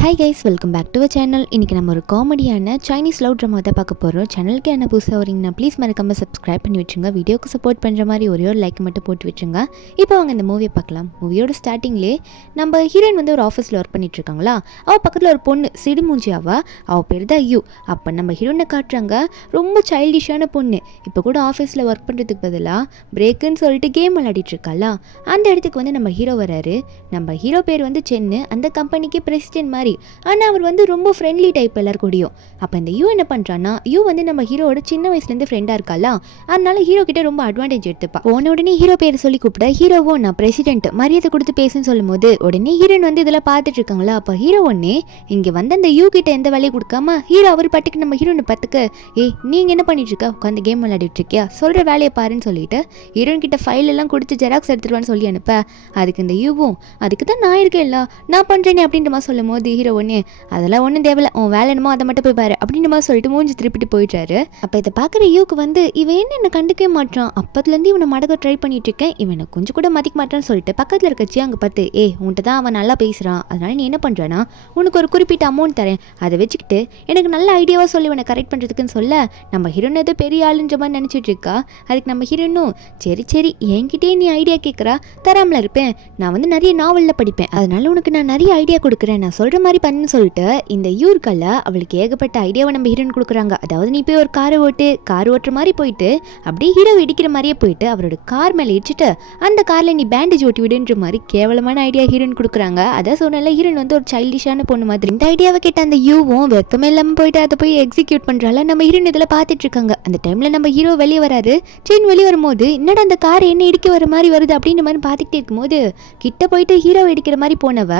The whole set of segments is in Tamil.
Hi guys, welcome back to a channel. இன்றைக்கி நம்ம ஒரு காமெடியான சைனீஸ் லவ் ட்ராமா தான் பார்க்க போகிறோம். சேனலுக்கு என்ன புதுசாக வரீங்கன்னா ப்ளீஸ் மறக்காமல் சப்ஸ்கிரைப் பண்ணி வச்சுங்க. வீடியோக்கு சப்போர்ட் பண்ணுற மாதிரி ஒரே ஒரு லைக் மட்டும் போட்டு வச்சுங்க. இப்போ அவங்க இந்த மூவியை பார்க்கலாம். மூவியோட ஸ்டார்டிங்லேயே நம்ம ஹீரோயின் வந்து ஒரு ஆஃபீஸில் ஒர்க் பண்ணிட்டுருக்காங்களா, அவள் பக்கத்தில் ஒரு பொண்ணு சிடுமூஞ்சியாவா, அவள் பேர் தான் ஐயோ. அப்போ நம்ம ஹீரோயினை காட்டுறாங்க, ரொம்ப சைல்டிஷான பொண்ணு. இப்போ கூட ஆஃபீஸில் ஒர்க் பண்ணுறதுக்கு பதிலாக பிரேக்குன்னு சொல்லிட்டு கேம் விளையாடிட்டு இருக்காளா, அந்த இடத்துக்கு வந்து நம்ம ஹீரோ வராரு. நம்ம ஹீரோ பேர் வந்து சென்னு, அந்த கம்பெனிக்கு பிரசிடென்ட் மாதிரி. ஆனால் அவர் வந்து ரொம்ப ஃப்ரெண்ட்லி டைப் எல்லாரும் கூடயும். அப்போ இந்த யூ என்ன பண்ணுறான்னா, யூ வந்து நம்ம ஹீரோட சின்ன வயசுலேருந்து ஃப்ரெண்டாக இருக்காளா, அதனால ஹீரோ கிட்ட ரொம்ப அட்வான்டேஜ் எடுத்துப்பா. போன உடனே ஹீரோ பேர் சொல்லி கூப்பிட, ஹீரோவும் நான் பிரசிடென்ட் மரியாதை கொடுத்து பேசுன்னு சொல்லும் போது உடனே ஹீரோயின் வந்து இதெல்லாம் பார்த்துட்டு இருக்காங்களா. அப்போ ஹீரோ ஒன்னே இங்கே வந்து அந்த யூ கிட்ட எந்த வேலையும் கொடுக்காம ஹீரோ அவர் பாட்டுக்கு நம்ம ஹீரோனை பார்த்துக்க, நீங்கள் என்ன பண்ணிட்டு இருக்கா, உட்காந்து கேம் விளையாடிட்டு இருக்கியா, சொல்கிற வேலையை பாருன்னு சொல்லிட்டு ஹீரோயின் கிட்ட ஃபைல் எல்லாம் கொடுத்து ஜெராக்ஸ் எடுத்துருவான்னு சொல்லி அனுப்ப, அதுக்கு இந்த யூவும் அதுக்கு தான் நான் இருக்கேன் இல்லை நான் பண்ணுறேனே அப்படின்ற மாதிரி சொல்லும் போது ஹீரோ ஒன்று அதெல்லாம் ஒன்றும் தேவையில்ல, உன் வேலை என்னமோ அதை மட்டும் போய் பாரு அப்படின்ற மாதிரி சொல்லிட்டு மூஞ்சி திருப்பிட்டு போயிட்டாரு. அப்போ இதை பார்க்குற யூக்கு வந்து இவன் என்ன கண்டுக்கவே மாட்டான், அப்பத்துலேருந்து இவனை மடக்க ட்ரை பண்ணிட்டு இருக்கேன், இவனை கொஞ்சம் கூட மதிக்க மாட்டான்னு சொல்லிட்டு பக்கத்தில் இருக்க அங்கே பார்த்து உன்கிட்ட தான் அவன் நல்லா பேசுகிறான், அதனால நீ என்ன பண்ணுறானா, உனக்கு ஒரு குறிப்பிட்ட அமௌண்ட் தரேன், அதை வச்சுக்கிட்டு எனக்கு நல்ல ஐடியாவாக சொல்லி இவனை கரெக்ட் பண்ணுறதுக்குன்னு சொல்ல, நம்ம ஹீரோன் ஏதோ பெரிய ஆளுன்ற மாதிரி நினச்சிட்டு இருக்கா. அதுக்கு நம்ம ஹீரோனும் சரி சரி என்கிட்டயே நீ ஐடியா கேட்குறா, தராமல இருப்பேன், நான் வந்து நிறைய நாவலில் படிப்பேன், அதனால உனக்கு நான் நிறைய ஐடியா கொடுக்குறேன், நான் சொல்கிற மாதிரி பண்ணுன்னு சொல்லிட்டு இந்த யூர்கல்ல அவளுக்கு ஏகப்பட்ட ஐடியாவை நம்ம ஹீரோன் கொடுக்குறாங்க. அதாவது நீ போய் ஒரு கார் ஓட்டுற மாதிரி போயிட்டு அப்படியே ஹீரோ இடிக்கிற மாதிரியே போயிட்டு அவரோட கார் மேலே இடிச்சிட்டு அந்த காரில் நீ பேண்டேஜ் ஓட்டி விடுன்ற மாதிரி கேவலமான ஐடியா ஹீரோன் கொடுக்குறாங்க. அதான் சொன்னால ஹீரோன் வந்து ஒரு சைல்டிஷான பொண்ணு மாதிரி. இந்த ஐடியாவை கேட்ட அந்த யூவும் வெக்கமே இல்லாமல் போயிட்டு அதை போய் எக்ஸிக்யூட் பண்ணுறால நம்ம ஹீரோன் இதில் பார்த்துட்டு இருக்காங்க. அந்த டைமில் நம்ம ஹீரோ வெளியே வராரு. செயின் வெளியே வரும்போது என்னடா அந்த கார் என்ன இடிக்க வர மாதிரி வருது அப்படின்ற மாதிரி பார்த்துக்கிட்டே இருக்கும்போது கிட்ட போயிட்டு ஹீரோ இடிக்கிற மாதிரி போனவ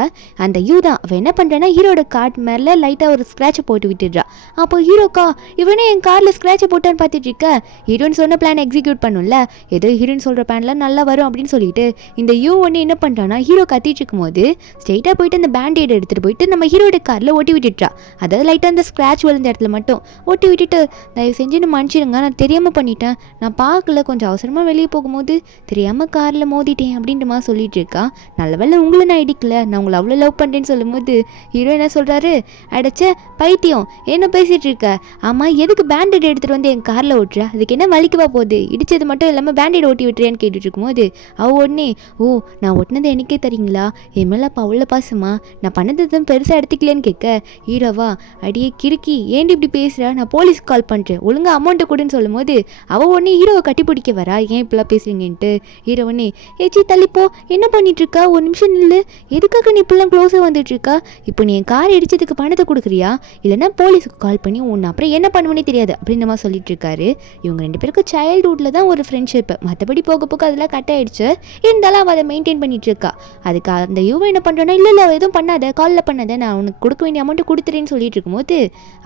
அந்த யூ தான். அவன் என்ன பண்ணுறான்னா ஹீரோட கார் மேலே லைட்டாக ஒரு ஸ்க்ராட்சை போட்டு விட்டுடுறா. அப்போ ஹீரோக்கா இவனே என் காரில் ஸ்க்ராட்சை போட்டான்னு பார்த்துட்டு இருக்க, ஹீரோயின் சொன்ன பிளான் எக்ஸிக்யூட் பண்ணும்ல, ஏதோ ஹீரோயின் சொல்கிற பிளான்லாம் நல்லா வரும் அப்படின்னு சொல்லிட்டு இந்த யூ ஒன்று என்ன பண்ணுறான்னா ஹீரோ கத்திட்டு இருக்கும் போது ஸ்ட்ரெயிட்டாக போயிட்டு அந்த பேண்டேட் எடுத்துகிட்டு போயிட்டு நம்ம ஹீரோட காரில் ஒட்டி விட்டுட்டா. அதாவது லைட்டாக அந்த ஸ்க்ராட்ச் விழுந்த இடத்துல மட்டும் ஒட்டி விட்டுட்டு தயவு செஞ்சு நான் மன்னிச்சிடுங்க, நான் தெரியாமல் பண்ணிட்டேன், நான் பார்க்கல, கொஞ்சம் அவசரமாக வெளியே போகும்போது தெரியாமல் காரில் மோதிட்டேன் அப்படின்ற மாதிரி சொல்லிட்டு இருக்கா. நல்ல வேலை உங்களை நான் இடிக்கல, நான் உங்களை அவ்வளோ லவ் பண்ணுறேன்னு சொல்லும்போது ஹீரோ என்ன சொல்கிறாரு, அடைச்ச பைத்தியம் என்ன பேசிகிட்டு இருக்க, ஆமாம் எதுக்கு பேண்டேட் எடுத்துகிட்டு வந்து என் காரில் ஓட்டுற, அதுக்கு என்ன வலிக்குவா போகுது, இடித்தது மட்டும் இல்லாமல் பேண்டேட் ஓட்டி விட்டுறேன்னு கேட்டுட்டு இருக்கும்போது உடனே நான் ஒட்டினது எனக்கே தரீங்களா, என் மேலே அப்போ அவ்வளோ பாசமா, நான் பண்ணது தான் பெருசாக எடுத்துக்கலன்னு கேட்க ஹீரோவா அடியே கிறுக்கி ஏன்டி இப்படி பேசுகிறா, நான் போலீஸ்க்கு கால் பண்ணுறேன் ஒழுங்காக அமௌண்ட்டை கொடுன்னு சொல்லும் போது உடனே ஹீரோவை கட்டி பிடிக்க வரா, ஏன் இப்பெல்லாம் பேசுறீங்கன்ட்டு. ஹீரோ உடனே ஏச்சி தள்ளிப்போ என்ன பண்ணிட்டு இருக்கா, ஒரு நிமிஷம் நில்லு, எதுக்காக நீ இப்பெல்லாம் க்ளோஸாக வந்துட்டு இருக்கா, இப்போ நீ என் கார் இடிச்சதுக்கு பணத்தை கொடுக்குறியா இல்லைன்னா போலீஸுக்கு கால் பண்ணி உன்னை அப்புறம் என்ன பண்ணுவேனே தெரியாது அப்படின்னு நம்ம சொல்லிட்டு இருக்காரு. இவங்க ரெண்டு பேருக்கு சைல்டுஹுட்டில் தான் ஒரு ஃப்ரெண்ட்ஷிப், மற்றபடி போக போக அதெல்லாம் கட் ஆயிடுச்சு, இருந்தாலும் அவள் அதை மெயின்டைன் பண்ணிட்டு இருக்கா. அதுக்கு அந்த யூவை என்ன பண்ணுறோன்னா இல்லை அவள் எதுவும் பண்ணாத, காலில் பண்ணாத, நான் உனக்கு கொடுக்க வேண்டிய அமௌண்ட்டு கொடுத்துறேன்னு சொல்லிட்டு இருக்கும்போது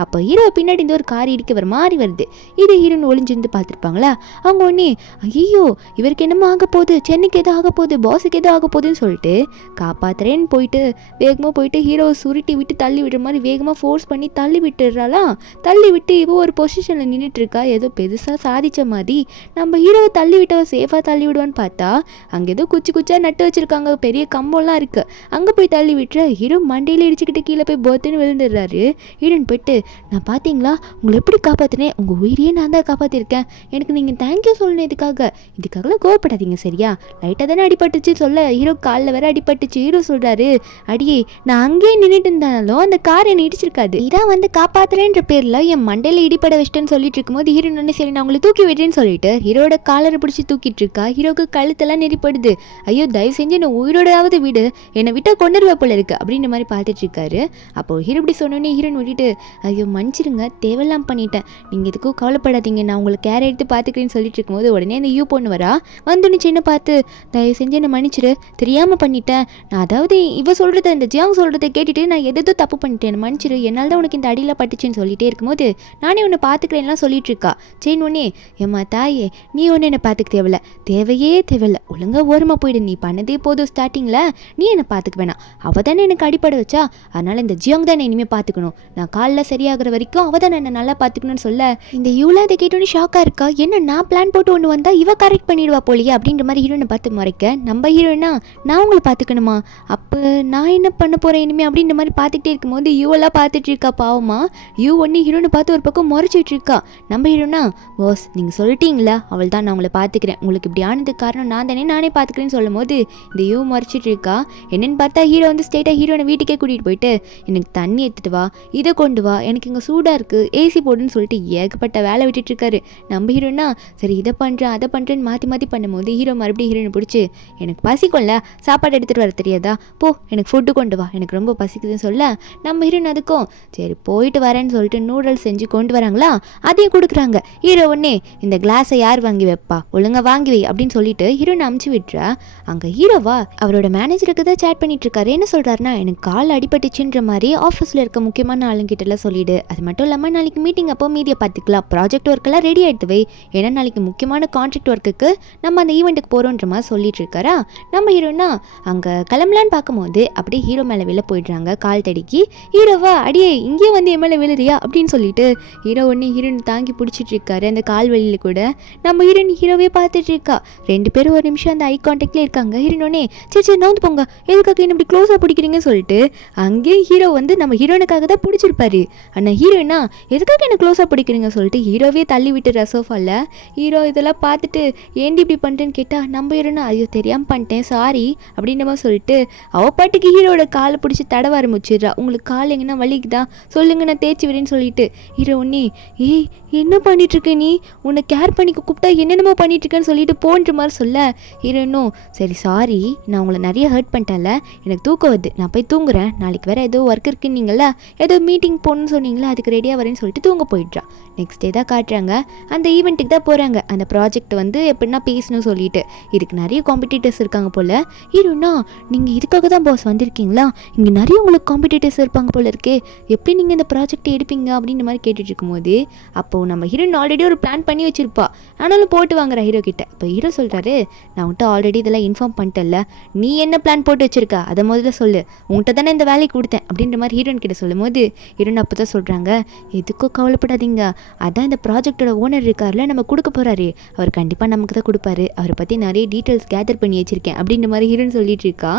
அப்போ ஹீரோ பின்னாடி இந்த ஒரு கார் இடிக்க வர மாதிரி வருது. இது ஹீரோன்னு ஒளிஞ்சிருந்து பார்த்துருப்பாங்களா, அவங்க ஒன்னே ஐயோ இவருக்கு என்னமோ ஆக போகுது, சென்னைக்கு எதுவும் ஆக போகுது, பாஸுக்கு எதுவும் ஆக போகுதுன்னு சொல்லிட்டு காப்பாத்துறேன்னு போயிட்டு வேகமாக போயிட்டு ஹீரோவை சுருட்டி விட்டு தள்ளி விடுற மாதிரி வேகமாக ஃபோர்ஸ் பண்ணி தள்ளி விட்டுறாலாம். தள்ளி விட்டு இவ ஒரு பொசிஷனில் நின்றுட்டு இருக்கா, ஏதோ பெருசாக சாதிச்ச மாதிரி. நம்ம ஹீரோவை தள்ளி விட்டவ சேஃபாக தள்ளி விடுவான்னு பார்த்தா அங்கே ஏதோ குச்சா நட்டு வச்சிருக்காங்க, பெரிய கம்பம்லாம் இருக்கு, அங்கே போய் தள்ளி விட்டுற ஹீரோ மண்டையில் இடிச்சுக்கிட்டு கீழே போய் பர்த்துன்னு விழுந்துடுறாரு. ஹீரோன் போயிட்டு நான் பார்த்தீங்களா உங்களை எப்படி காப்பாற்றினேன், உங்கள் உயிரையே நான் தான் காப்பாற்றிருக்கேன், எனக்கு நீங்கள் தேங்க்யூ சொல்லணும், இதுக்காகலாம் கோவப்படாதீங்க சரியா, லைட்டாக தானே அடிபட்டுச்சு சொல்ல ஹீரோ காலில் வேற அடிபட்டுச்சு. ஹீரோ சொல்கிறாரு அடியே நான் அங்கேயே நின்றுட்டு இருந்தாலும் அந்த கார் என்னை இடிச்சிருக்காது, இதான் வந்து காப்பாத்துறேன்ற பேரில் என் மண்டையில் இடிப்பட வச்சிட்டேன்னு சொல்லிட்டு இருக்கும்போது ஹீரோன் ஒன்று சரி நான் உங்களை தூக்கி விடுறேன்னு சொல்லிட்டு ஹீரோட காலரை பிடிச்சி தூக்கிட்டு இருக்கா. ஹீரோக்கு கழுத்தெல்லாம் நெறிப்படுது. ஐயோ தயவு செஞ்சு என்னை உயிரோடாவது விடு, என்னை விட்டால் கொண்டுருவா போல இருக்கு அப்படின்ற மாதிரி பார்த்துட்டு இருக்காரு. அப்போது ஹீரோ இப்படி சொன்னோன்னே ஹீரோன் விட்டுட்டு ஐயோ மன்னிச்சிருங்க தேவையெல்லாம் பண்ணிட்டேன், நீங்கள் எதுக்கும் கவலைப்படாதீங்க, நான் உங்களுக்கு கேர் எடுத்து பார்த்துக்கிறேன்னு சொல்லிட்டு இருக்கும்போது உடனே அந்த யூ பொண்ணு வரா வந்துன்னு சின்ன பார்த்து தயவு செஞ்சு என்னை மன்னிச்சிரு, தெரியாமல் பண்ணிட்டேன், நான் அதாவது இவ சொல்கிறத இந்த ஜியாங் சொல்கிறத கேட்டுட்டு நான் எதோ தப்பு பண்ணிட்டேன் மன்னிச்சிரு, என்னால் தான் உனக்கு இந்த அடியில் பட்டுச்சுன்னு சொல்லிட்டே இருக்கும்போது நானே உன்னை பார்த்துக்கிறேன்லாம் சொல்லிட்டு இருக்கா. செயின் ஒன்னே ஏம்மா தாயே நீ ஒன்று என்னை பார்த்துக்க தேவையில்லை, ஒழுங்காக ஓரமாக போயிடு, நீ பண்ணதே போதும், ஸ்டார்டிங்கில் நீ என்னை பார்த்துக்க வேணாம், அவள் தானே எனக்கு அடிப்பட வச்சா, அதனால் இந்த ஜியாங் தான் இனிமேல் பார்த்துக்கணும், நான் காலில் சரியாகிற வரைக்கும் அவள் தான் என்னை நல்லா பார்த்துக்கணும்னு சொல்ல இந்த யூவில் அதை கேட்டோன்னு ஷாக்காக இருக்கா, என்ன நான் பிளான் போட்டு ஒன்று வந்தால் இவ கரெக்ட் பண்ணிடுவா போலியே அப்படின்ற மாதிரி ஹீரோனை பார்த்து மறைக்க நம்ம ஹீரோயினா நான் உங்களை பார்த்துக்கணுமா, அப்போ நான் என்ன பண்ண போகிறேன் இனிமேல் அப்படின்ற மாதிரி பார்த்துக்கிட்டே இருக்கும்போது யூவெல்லாம் பார்த்துட்டு இருக்கா பாவமா. யூ ஒன்று ஹீரோனை பார்த்து ஒரு பக்கம் முறைச்சிட்டு இருக்கா. நம்ம ஹீரோனா, பாஸ் நீங்கள் சொல்லிட்டீங்களா, அவள் தான் நான் உங்களை பார்த்துக்கிறேன், உங்களுக்கு இப்படி ஆனதுக்கு காரணம் நான் தானே, நானே பார்த்துக்கிறேன்னு சொல்லும் போது இந்த யூ முறைச்சிட்டு இருக்கா. என்னென்னு பார்த்தா ஹீரோ வந்து ஸ்ட்ரெயிட்டாக ஹீரோனை வீட்டுக்கே கூட்டிகிட்டு போயிட்டு, எனக்கு தண்ணி எடுத்துகிட்டு வா, இதை கொண்டு வா, எனக்கு இங்கே சூடாக இருக்குது, ஏசி போடுன்னு சொல்லிட்டு ஏகப்பட்ட வேலை விட்டுட்டு இருக்காரு. நம்ம ஹீரோனா சரி இதை பண்ணுறேன் அதை பண்ணுறேன்னு மாற்றி மாற்றி பண்ணும்போது ஹீரோ மறுபடியும் ஹீரோனை பிடிச்சி, எனக்கு பசிக்கும்ல, சாப்பாடு எடுத்துகிட்டு வர தெரியாதா, போ எனக்கு ஃபுட்டு கொண்டு வா, எனக்கு ரொம்ப பசிக்குதுன்னு சொல்ல நம்ம ஹீரோன் அதுக்கும் சரி போயிட்டு வரேன்னு சொல்லிட்டு நூடுல்ஸ் செஞ்சு கொண்டு வராங்களா, அதையும் கொடுக்குறாங்க. ஹீரோ உடனே இந்த கிளாஸை யார் வாங்கி வைப்பா, ஒழுங்கா வாங்கி வை அப்படின்னு சொல்லிட்டு ஹீரோனை அமுச்சு விட்டுறா. அங்கே ஹீரோவா அவரோட மேனேஜருக்கு தான் சேட் பண்ணிட்டு இருக்காரு. என்ன சொல்கிறாருன்னா, எனக்கு கால் அடிபட்டுச்சுன்ற மாதிரி ஆஃபீஸில் இருக்க முக்கியமான ஆளுங்கிட்டலாம் சொல்லிவிடு, அது மட்டும் இல்லாமல் நாளைக்கு மீட்டிங் அப்போ மீதியை பார்த்துக்கலாம், ப்ராஜெக்ட் ஒர்க்கெல்லாம் ரெடி ஆகிடுத்து வை, ஏன்னா நாளைக்கு முக்கியமான கான்ட்ராக்ட் ஒர்க்குக்கு நம்ம அந்த ஈவெண்ட்டுக்கு போகிறோன்ற மாதிரி சொல்லிட்டு இருக்காரா. நம்ம ஹீரோனா அங்கே கிளம்பலான்னு பார்க்கும்போது அப்படியே ஹீரோ மேலே வெளில போயிடுறாங்க கால் தடிக்கி. ஹீரோவா அடியே இங்கேயே வந்து என் மேலே விழுறியா அப்படின்னு சொல்லிட்டு ஹீரோ ஒன்று ஹீரோன் தாங்கி பிடிச்சிட்டு இருக்காரு அந்த கால் வழியில் கூட. நம்ம ஹீரோயின் ஹீரோவே பார்த்துட்டு இருக்கா. ரெண்டு பேரும் ஒரு நிமிஷம் அந்த ஐ கான்டாக்ட்லேயே இருக்காங்க. ஹீரோனே சரி சரி நவுந்து போங்க, எதுக்காக என்ன இப்படி க்ளோஸாக பிடிக்கிறீங்கன்னு சொல்லிட்டு அங்கேயே ஹீரோ வந்து நம்ம ஹீரோனுக்காக தான் பிடிச்சிருப்பாரு. ஆனால் ஹீரோயினா எதுக்காக என்ன க்ளோஸாக பிடிக்கிறீங்க சொல்லிட்டு ஹீரோவே தள்ளி விட்டுற சோஃபாவில். ஹீரோ இதெல்லாம் பார்த்துட்டு ஏண்டி இப்படி பண்ணுறேன்னு கேட்டால் நம்ம ஹீரோனா ஐயோ தெரியாமல் பண்ணிட்டேன் சாரி அப்படின்ற மாதிரி சொல்லிட்டு அவள் பாட்டுக்கு ஹீரோட காலை பிடிச்சி தடவ ஆரம்பிச்சிடுறா. உங்களுக்கு கால் எங்கன்னா வலிக்குதா சொல்லுங்க நான் தேய்ச்சி விடுறேன்னு சொல்லிட்டு. ஹீரோ ஒன்னே ஏய் என்ன பண்ணிட்டுருக்க நீ, உன்னை கேர் பண்ணிக்க கூப்பிட்டா என்னென்னமோ பண்ணிட்டுருக்கேன்னு சொல்லிட்டு போன்ற மாதிரி சொல்ல ஹீரோனும் சரி சாரி நான் உங்களை நிறைய ஹர்ட் பண்ணிட்டேன்ல, எனக்கு தூக்கம் வருது நான் போய் தூங்குறேன், நாளைக்கு வேறு ஏதோ ஒர்க் இருக்குன்னீங்களா, ஏதோ மீட்டிங் போகணுன்னு சொன்னீங்களா, அதுக்கு ரெடியாக வரேன்னு சொல்லிட்டு தூங்க போயிடுறா. நெக்ஸ்ட் டே தான் காட்டுறாங்க, அந்த ஈவெண்ட்டுக்கு தான் போகிறாங்க. அந்த ப்ராஜெக்ட் வந்து எப்படின்னா பேசணும் சொல்லிட்டு இதுக்கு நிறைய காம்படிட்டர்ஸ் இருக்காங்க போல். ஹீரோனா நீங்கள் இதுக்காக தான் பாஸ் வந்திருக்கீங்களா, இங்கே நிறைய உங்களுக்கு காம்படிட்டர்ஸ் இருப்பாங்க போல் இருக்கே, எப்படி நீங்கள் இந்த ப்ராஜெக்டை எடுப்பீங்க அப்படின்ற மாதிரி கேட்டுட்டு இருக்கும்போது அப்போது நம்ம ஹீரோயின் ஆல்ரெடி ஒரு பிளான் பண்ணி வச்சுருப்பா, ஆனாலும் போட்டு வாங்குற ஹீரோ கிட்ட. இப்போ ஹீரோ சொல்கிறாரு, நான் உன்கிட்ட ஆல்ரெடி இதெல்லாம் இன்ஃபார்ம் பண்ணிட்டேன்ல, நீ என்ன பிளான் போட்டு வச்சுருக்கா அதை முதல்ல சொல்லு, உன்கிட்ட தானே இந்த வேலைக்கு கொடுத்தேன் அப்படின்ற மாதிரி ஹீரோயின் கிட்ட சொல்லும் போது ஹீரோயின் அப்போ தான் சொல்கிறாங்க, எதுக்கும் கவலைப்படாதீங்க, அதான் இந்த ப்ராஜெக்டோட ஓனர் இருக்கார்ல நம்ம கொடுக்க போகிறாரு, அவர் கண்டிப்பாக நமக்கு தான் கொடுப்பாரு, அவரை பற்றி நிறைய டீட்டெயில்ஸ் கேதர் பண்ணி வச்சுருக்கேன் அப்படின்ற மாதிரி ஹீரோயின் சொல்லிட்டு இருக்கா.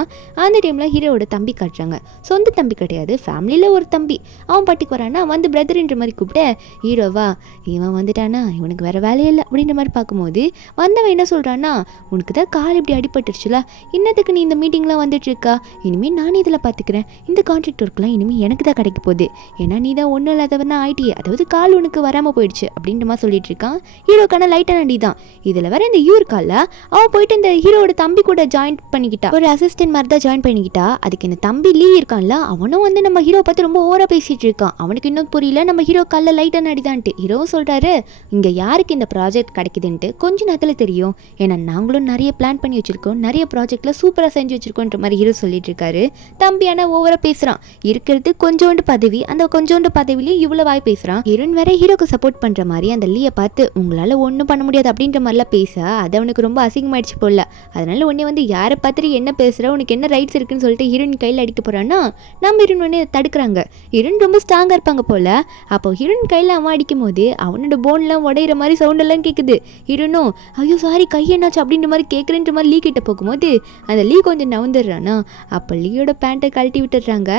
அந்த டைமில் ஹீரோவோட தம்பி காட்டுறாங்க. சொந்த தம்பி கிடையாது, ஃபேமிலியில் ஒரு தம்பி. அவன் பாட்டுக்கு வரானா வந்து பிரதர்ன்ற மாதிரி கூப்பிட்டு ஹீரோவா இவன் வந்துட்டானா இவனுக்கு வேறு வேலையே இல்லை அப்படின்ற மாதிரி பார்க்கும்போது வந்தவன் என்ன சொல்கிறான்னா, உனக்கு தான் கால் இப்படி அடிபட்டுருச்சுல, இன்னத்துக்கு நீ இந்த மீட்டிங்லாம் வந்துட்டு இருக்கா, இனிமேல் நானே இதில் பார்த்துக்கிறேன், இந்த கான்ட்ராக்ட் ஒர்க்லாம் இனிமேல் எனக்கு தான் கிடைக்க போகுது, ஏன்னா நீ தான் ஒன்றும் இல்லாதவனா ஆயிட்டியே, அதாவது கால் உனக்கு வராமல் போயிடுச்சு அப்படின்ற மாதிரி சொல்லிட்டு இருக்கான். ஹீரோக்கான லைட்டான அடி தான். இதில் வேற இந்த யூர் காலில் அவன் போயிட்டு இந்த ஹீரோட தம்பி கூட ஜாயின் பண்ணிக்கிட்டா, ஒரு அசிஸ்டன்ட் மாதிரி தான் ஜாயின் பண்ணிக்கிட்டா. அதுக்கு இந்த தம்பி லீ இருக்கான்ல அவனும் வந்து நம்ம ஹீரோ பார்த்து ரொம்ப ஓவராக பேசிகிட்டு இருக்கான். அவனுக்கு இன்னும் புரியல நம்ம ஹீரோ காலில் லைட்டான அடிதான்ட்டு. ஹீரோவும் சொல்கிறாரு, இங்கே யாருக்கு இந்த ப்ராஜெக்ட் கிடைக்குதுன்ட்டு கொஞ்ச நேரத்தில் தெரியும், ஏன்னா நாங்களும் நிறைய பிளான் பண்ணி வச்சுருக்கோம், நிறைய ப்ராஜெக்டில் சூப்பராக செஞ்சு வச்சுருக்கோன்ற மாதிரி ஹீரோ சொல்லிட்டு இருக்காரு. தம்பி ஆனால் ஓவராக பேசுகிறான், இருக்கிறது கொஞ்சோண்டு பதவி, அந்த கொஞ்சோண்டு பதவிலையும் இவ்வளோ வாய் பேசுகிறான். ஹீரோன் வேற ஹீரோக்கு சப்போர்ட் பண்ணுற மாதிரி அந்த லீயை பார்த்து உங்களால் ஒன்றும் பண்ண முடியாது அப்படின்ற மாதிரிலாம் பேச அது அவனுக்கு ரொம்ப அசிங்கமாயிடுச்சு போல. அதனால உடனே வந்து யாரை பார்த்துட்டு என்ன பேசுகிற, உனக்கு என்ன ரைட்ஸ் இருக்குன்னு சொல்லிட்டு ஹீரோயின் கையில் அடிக்க போகிறான்னா நம்ம ஹீரோன் உடனே தடுக்கிறாங்க. ஹீரோயின் ரொம்ப ஸ்ட்ராங்காக இருப்பாங்க போல். அப்போ ஹீரோயின் கையில் அவன் அடிக்கும் போது அவனோட போன்லாம் உடையிற மாதிரி சவுண்டெல்லாம் கேட்குது. ஹீரோனும் ஐயோ சாரி கை என்னாச்சு அப்படின்ற மாதிரி கேட்குறேன்ற மாதிரி லீ கிட்ட போகும்போது அந்த லீ கொஞ்சம் நவந்துடுறானா. அப்போ லீயோட பேண்ட்டை கழட்டி விட்டுடுறாங்க.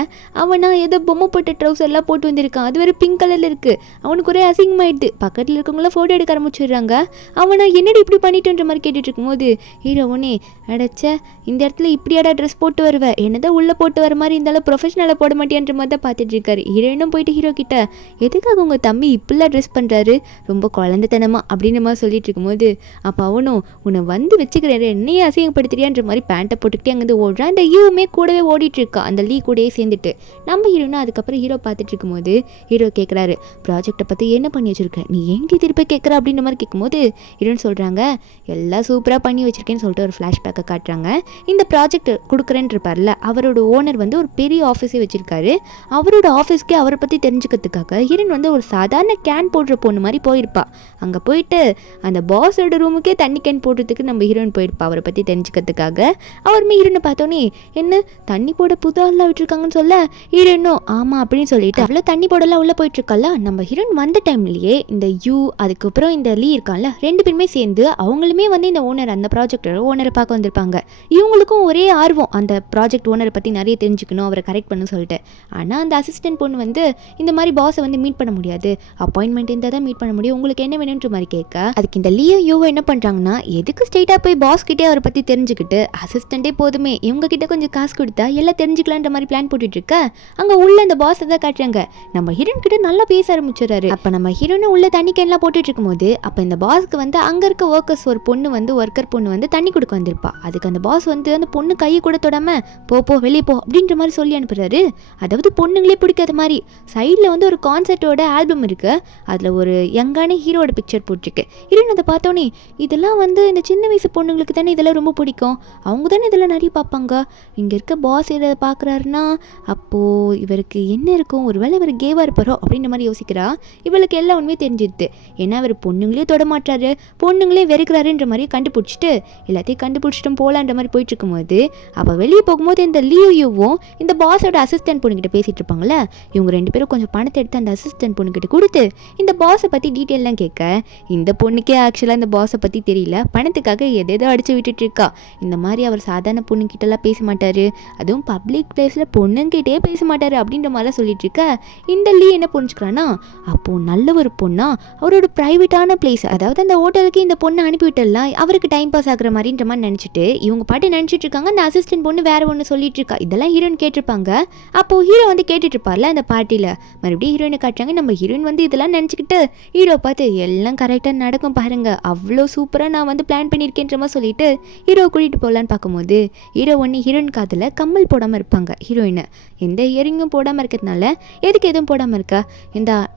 அவனா ஏதோ பொம்மை போட்ட ட்ரௌசர்லாம் போட்டு வந்திருக்கான், அது வேறு பிங்க் கலரில் இருக்குது. அவனுக்கு ஒரே அசிங்கமாயிடுது. பக்கத்தில் இருக்கவங்களாம் ஃபோட்டோ எடுக்க ஆரம்பிச்சிடுறாங்க. அவனா என்னடி இப்படி பண்ணிட்டுன்ற மாதிரி கேட்டுட்டு இருக்கும்போது ஹீரோ ஒன்னே அடைச்ச இந்த இடத்துல இப்படியாடா ட்ரெஸ் போட்டு வருவேன், என்னதான் உள்ளே போட்டு வர மாதிரி இருந்தாலும் ப்ரொஃபஷனலாக போட மாட்டேன்ற மாதிரி தான் பார்த்துட்டு இருக்காரு. ஹீரோயினும் போயிட்டு ஹீரோ கிட்ட எதுக்காக உங்கள் தம்பி இப்படிலாம் ட்ரெஸ் பண்ணுறாரு, ரொம்ப குழந்தைத்தனமா அப்படின்ற மாதிரி சொல்லிட்டு இருக்கும்போது அப்போ அவனும் உன்னை வந்து வச்சுக்கிறேன் என்னையே அசிங்கப்படுத்துறியான்ற மாதிரி பேண்ட்டை போட்டுக்கிட்டே அங்கேருந்து ஓடுறான். அந்த ஹீரோமே கூடவே ஓடிட்டு இருக்கா அந்த லீ கூடயே சேர்ந்துட்டு. நம்ம ஹீரோனா அதுக்கப்புறம் ஹீரோ பார்த்துட்டு இருக்கும்போது ஹீரோ கேட்குறாரு, ப்ராஜெக்டை பற்றி என்ன பண்ணி வச்சுருக்க, நீ ஏன்டி திருப்பி கேட்குற அப்படின்ற மாதிரி கேட்கும்போது ஹீரோன்னு சொல்கிறாங்க, எல்லாம் சூப்பராக பண்ணி வச்சுருக்கேன்னு சொல்லிட்டு ஒரு ஃப்ளாஷ்பேக்கை காட்டுறாங்க. இந்த ப்ராஜெக்ட் கொடுக்குறேன்னு இருப்பார்ல அவரோட ஓனர் வந்து ஒரு பெரிய ஆஃபீஸே வச்சுருக்காரு. அவரோட ஆஃபீஸ்க்கே அவரை பற்றி தெரிஞ்சுக்கிறதுக்காக ஹீரோன் வந்து ஒரு சாதாரண கேன் போடுற பொண்ணு மாதிரி போயிருப்பா. அங்கே போயிட்டு அந்த பாஸோட ரூமுக்கே தண்ணி கேன் போடுறதுக்கு நம்ம ஹீரோயின் போயிருப்பா அவரை பற்றி தெரிஞ்சுக்கிறதுக்காக. அவருமே ஹீரோனை பார்த்தோன்னே என்ன தண்ணி போட புது ஆள்லாம் விட்டுருக்காங்கன்னு சொல்ல ஹீரோயினும் ஆமாம் அப்படின்னு சொல்லிட்டு அவ்வளோ தண்ணி போடலாம் உள்ளே போயிட்டுருக்கல. நம்ம ஹீரோயின் வந்த டைம்லேயே இந்த யூ அதுக்கப்புறம் இந்த லீ இருக்கான்ல ரெண்டு பேருமே சேர்ந்து அவங்களுமே வந்து இந்த ஓனர் அந்த ப்ராஜெக்டோட ஓனரை பார்க்க வந்திருப்பாங்க. இவங்களுக்கும் ஒரே ஆர்வம் அந்த ப்ராஜெக்ட் ஓனரை பற்றி நிறைய தெரிஞ்சுக்கணும் அவரை கரெக்ட் பண்ணு சொல்லிட்டு. ஆனால் அந்த அசிஸ்டன்ட் பொண்ணு வந்து இந்த மாதிரி பாஸை வந்து மீட் பண்ண முடியாது, அப்பாயின்மெண்ட் இருந்தால் தான் மீட் பண்ண முடியும், உங்களுக்கு என்ன வேணுன்ற மாதிரி கேட்க, அதுக்கு இந்த லியோ யூவோ என்ன பண்ணுறாங்கன்னா, எதுக்கு ஸ்ட்ரெயிட்டாக போய் பாஸ் கிட்டே அவரை பற்றி தெரிஞ்சுக்கிட்டு அசிஸ்டண்ட்டே போதுமே, இவங்க கிட்ட கொஞ்சம் காசு கொடுத்தா எல்லாம் தெரிஞ்சுக்கலான்ற மாதிரி பிளான் போட்டுட்டு இருக்க, அங்கே உள்ள அந்த பாஸை தான் காட்டுறாங்க. நம்ம ஹீரோயின் கிட்ட நல்லா பேச ஆரம்பிச்சிடறாரு. அப்போ நம்ம ஹீரோனை உள்ள தண்ணி கேன்லாம் போட்டுட்டு இருக்கும்போது அப்போ இந்த பாஸ்க்கு வந்து அங்கே இருக்க ஒர்க்கர்ஸ் ஒரு பொண்ணு வந்து ஒர்க்கர் பொண்ணு வந்து தண்ணி கொடுக்க வந்திருப்பா. அதுக்கு அந்த பாஸ் வந்து அந்த பொண்ணு கையை கூட தொடாம போ வெளியே போ அப்படின்ற மாதிரி சொல்லி அனுப்புறாரு. அதாவது பொண்ணுங்களே பிடிக்காத மாதிரி சைடில் வந்து ஒரு கான்சர்ட்டோட ஆல்பம் இருக்கு, அதில் ஒரு யங்கான ஹீரோட பிக்சர் போட்டிருக்கு. ஹீரோயின் அதை பார்த்தோன்னே இதெல்லாம் வந்து இந்த சின்ன வயசு பொண்ணுங்களுக்கு தானே இதெல்லாம் ரொம்ப பிடிக்கும், அவங்க தானே இதெல்லாம் நிறைய பார்ப்பாங்க, இங்கே இருக்க பாஸ் இதை பார்க்குறாருன்னா அப்போது இவருக்கு என்ன இருக்கும், ஒருவேளை இவர் கேவாக இருப்பாரோ அப்படின்ற மாதிரி யோசிக்கிறா. இவளுக்கு எல்லாம் உண்மையே தெரிஞ்சிருது. ஏன்னா அவர் பொண்ணுங்களே தொட மாட்டாரு, பொண்ணுங்களே வெறுக்கிறாருன்ற மாதிரி கண்டுபிடிச்சிட்டு எல்லாத்தையும் கண்டுபிடிச்சிட்டும் போகலான்ற மாதிரி போயிட்டு இருக்கும்போது அப்போ வெளியே போகும்போது இந்த லியோவும் இந்த பாஸோட அசிஸ்டன்ட் பொண்ணுக்கிட்ட பேசிகிட்டு இருப்பாங்களே, இவங்க ரெண்டு பேரும் கொஞ்சம் பணத்தை எடுத்து அந்த அசிஸ்டன்ட் பொண்ணுக்கிட்ட கொடுத்து இந்த பாஸை பற்றி டீட்டெயிலாம் கேட்க, இந்த பொண்ணுக்கே ஆக்சுவலாக இந்த பாஸை பற்றி தெரியல, பணத்துக்காக எதேதோ அடிச்சு விட்டுட்டு இருக்கா. இந்த மாதிரி அவர் சாதாரண பொண்ணுக்கிட்டலாம் பேச மாட்டார், அதுவும் பப்ளிக் பிளேஸில் பொண்ணுங்கிட்டே பேச மாட்டார் அப்படின்ற மாதிரிலாம் சொல்லிட்டு இருக்க, இந்த லீ என்ன புரிஞ்சுக்கிறான்னா, அப்போது நல்ல ஒரு பொண்ணா அவரோட ப்ரைவேட்டான பிளேஸ், அதாவது அந்த ஹோட்டலுக்கு இந்த பொண்ணை அனுப்பிவிட்டலாம் அவருக்கு டைம் பாஸ் ஆகுற மாதிரின்ற மாதிரி நினச்சிட்டு இவங்க பாட்டு நினச்சிட்டு இருக்காங்க. அந்த அசிஸ்டன்ட் பொண்ணு வேற ஒன்று சொல்லிட்டு இருக்கா. இதெல்லாம் ஹீரோயின் கேட்டிருப்பாங்க. அப்போது ஹீரோ வந்து கேட்டுட்டு இருப்பார்ல அந்த பார்ட்டியில், மறுபடியும் ஹீரோயினை காட்டுறாங்க. நம்ம ஹீரோயின் வந்து இதெல்லாம் நினச்சிக்கிட்டு ஹீரோ பார்த்து எல்லாம் கரெக்டாக நடக்கும் பாருங்க, அவ்வளோ சூப்பராக நான் வந்து பிளான் பண்ணியிருக்கேன்ற மாதிரி சொல்லிட்டு ஹீரோ கூட்டிகிட்டு போகலான்னு பார்க்கும்போது ஹீரோ ஒன்று ஹீரோயின் காதில் கம்மல் போடாமல் இருப்பாங்க. ஹீரோயினை எந்த இயரிங்கும் போடாமல் இருக்கிறதுனால எதுக்கு எதுவும் போடாமல் இருக்கா,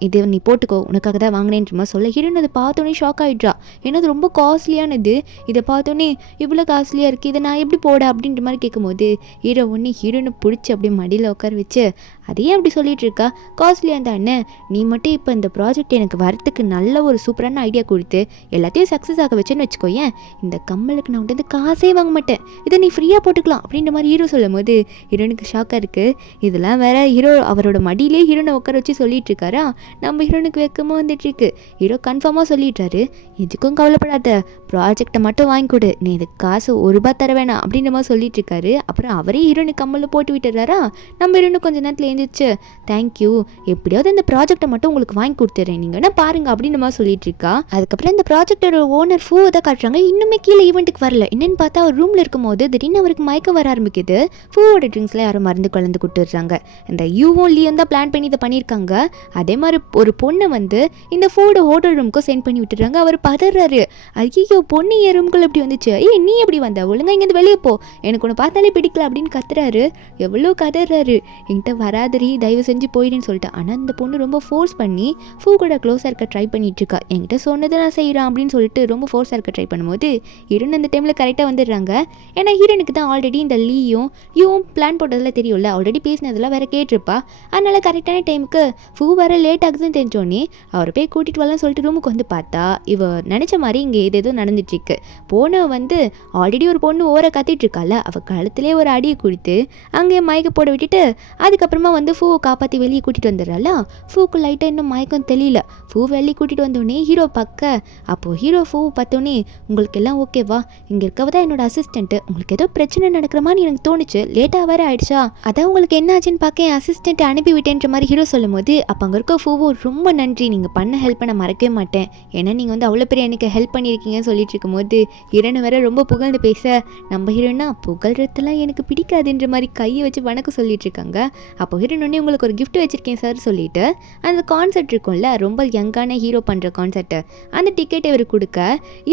இது நீ போட்டுக்கோ உனக்காக தான் வாங்கினேன்ற மாதிரி சொல்ல, ஹீரோயின் அதை பார்த்தோன்னே ஷாக் ஆகிட்றா. ஏன்னா அது ரொம்ப காஸ்ட்லியானது, இதை பார்த்தோன்னே இவ்வளோ காஸ்ட்லியாக இருக்குது, இதை நான் எப்படி போட அப்படின்ற மாதிரி கேட்கும்போது ஹீரோ ஒன்று ஹீரோயினை பிடிச்சி அப்படியே மடியில் உட்கார வச்சு, அதையே அப்படி சொல்லிட்டு இருக்கா, காஸ்ட்லியாக தானே, நீ மட்டும் இப்போ இந்த ப்ராஜெக்ட் எனக்கு வரத்துக்கு நல்ல ஒரு சூப்பரான ஐடியா கொடுத்து எல்லாத்தையும் சக்ஸஸ் ஆக வச்சேன்னு வச்சுக்கோயேன், இந்த கம்மலுக்கு நான் வந்து காசே வாங்க மாட்டேன், இதை நீ ஃப்ரீயாக போட்டுக்கலாம் அப்படின்ற மாதிரி ஹீரோ சொல்லும் போது ஹீரோனுக்கு ஷாக்காக இருக்குது. இதெல்லாம் வேற ஹீரோ அவரோட மடியிலே ஹீரோனை உட்கார வச்சு சொல்லிட்டு இருக்காரா. நம்ம ஹீரோனுக்கு வெக்கமாக வந்துட்டுருக்கு. ஹீரோ கன்ஃபார்மாக சொல்லிட்டாரு, எதுக்கும் கவலைப்படாத, ப்ராஜெக்டை மட்டும் வாங்கி கொடு, நீ இதுக்கு காசு ₹1 தர வேணாம் அப்படின்ற மாதிரி சொல்லிட்டு இருக்காரு. அப்புறம் அவரே ஹீரோனுக்கு கம்மலில் போட்டு விட்டுறாரா. நம்ம ஹீரோனுக்கு கொஞ்சம் நேரத்தில் எழுந்திரிச்சு தேங்க்யூ, எப்படியாவது இந்த ப்ராஜெக்டை மட்டும் உங்களுக்கு வாங்கி கொடுத்துறேன், நீங்கள் என்ன பாருங்க அப்படின்ற மாதிரி சொல்லிட்டு இருக்கா. அதுக்கப்புறம் இந்த ப்ராஜெக்டோட ஓனர் ஃபூ தான் காட்டுறாங்க. இன்னுமே கீழே ஈவெண்ட்டுக்கு வரல. என்னன்னு பார்த்தா அவர் ரூமில் இருக்கும்போது திடீர்னு அவருக்கு மயக்கம் வர ஆரம்பிக்குது. ஃபூவோட ட்ரிங்க்ஸ்லாம் யாரும் மருந்து கலந்து கொடுத்துட்றாங்க. இந்த யூவும் லியும் தான் பிளான் பண்ணி இதை பண்ணியிருக்காங்க. அதே மாதிரி ஒரு பொண்ணை வந்து இந்த ஃபூவோட ஹோட்டல் ரூமுக்கும் சென்ட் பண்ணி விட்டுறாங்க. அவர் பதறாரு, ஐயோ பொண்ணு என் ரூம்குள்ள எப்படி வந்துச்சு, நீ எப்படி வந்த, ஒழுங்கா இங்கேருந்து வெளியே போ, எனக்கு ஒன்று பார்த்தாலே பிடிக்கல அப்படின்னு கத்துறாரு. எவ்வளோ கதறாரு, என்கிட்ட வராதரி தயவு செஞ்சு போயிடுன்னு சொல்லிட்டு. ஆனால் இந்த பொண்ணு ரொம்ப ஃபோர்ஸ் பண்ணி ஃபூ கூட க்ளோஸாக இருக்க ட்ரை பண்ணிட்டு இருக்கா. என்கிட்ட சொன்னதை நான் செய்கிறேன் அப்படின்னு சொல்லிட்டு ரொம்ப ஃபோர்ஸாக இருக்க ட்ரை பண்ணும்போது ஹீரோன் அந்த டைமில் கரெக்டாக வந்துடுறாங்க. ஏன்னா ஹீரோனுக்கு தான் ஆல்ரெடி இந்த யூவும் பிளான் போட்டதில் தெரியும்ல, ஆல்ரெடி பேசினதெல்லாம் வேற கேட்டிருப்பா. அதனால கரெக்டான டைமுக்கு ஃபூ வேற லேட் ஆகுதுன்னு தெரிஞ்சோடனே அவரை போய் கூட்டிகிட்டு வரலாம்னு சொல்லிட்டு ரூமுக்கு வந்து பார்த்தா இவ நினச்ச மாதிரி இங்கே எதோ நடந்துட்டுருக்கு. போன வந்து ஆல்ரெடி ஒரு பொண்ணு ஓர கத்திட்டு இருக்கால, அவள் கழுத்துலேயே ஒரு அடியை கொடுத்து அங்கேயே மயக்க போட விட்டுட்டு அதுக்கப்புறமா வந்து ஃபூவை காப்பாற்றி வெளியே கூட்டிகிட்டு வந்துடுறால. ஃபூக்கு லைட்டாக இன்னும் மயக்கம் தெரியல. ஃபூ வெளியே கூட்டிகிட்டு வந்தோடனே ஹீரோ அப்போது ஹீரோ ஃபூ பார்த்தோன்னே, உங்களுக்கு எல்லாம் ஓகேவா, இங்கே இருக்கவ தான் என்னோட அசிஸ்டன்ட்டு, உங்களுக்கு ஏதோ பிரச்சனை நடக்கிற மாதிரி எனக்கு தோணுச்சு, லேட்டாக வேறு ஆயிடுச்சா, அதான் உங்களுக்கு என்ன ஆச்சுன்னு பார்க்க என் அசிஸ்டண்ட்டை அனுப்பி விட்டேன்ற மாதிரி ஹீரோ சொல்லும் போது அப்போ அங்கே இருக்க ஃபூவும் ரொம்ப நன்றி, நீங்கள் பண்ண ஹெல்ப்பை நான் மறக்கவே மாட்டேன், ஏன்னா நீங்கள் வந்து அவ்வளோ பெரிய எனக்கு ஹெல்ப் பண்ணியிருக்கீங்கன்னு சொல்லிட்டு இருக்கும்போது ஹீரோனை வேற ரொம்ப புகழ்ந்து பேச, நம்ம ஹீரோனா புகழ்றதெல்லாம் எனக்கு பிடிக்காதுன்ற மாதிரி கையை வச்சு வணக்கம் சொல்லிட்டு இருக்காங்க. அப்போ ஹீரோன் ஒன்னே உங்களுக்கு ஒரு கிஃப்ட் வச்சிருக்கேன் சார் சொல்லிட்டு அந்த கான்செர்ட் இருக்கும்ல, ரொம்ப யங்கான ஹீரோ பண்ணுற கான்செர்ட்டு, அந்த டிக்கெட் இவர் கொடுக்க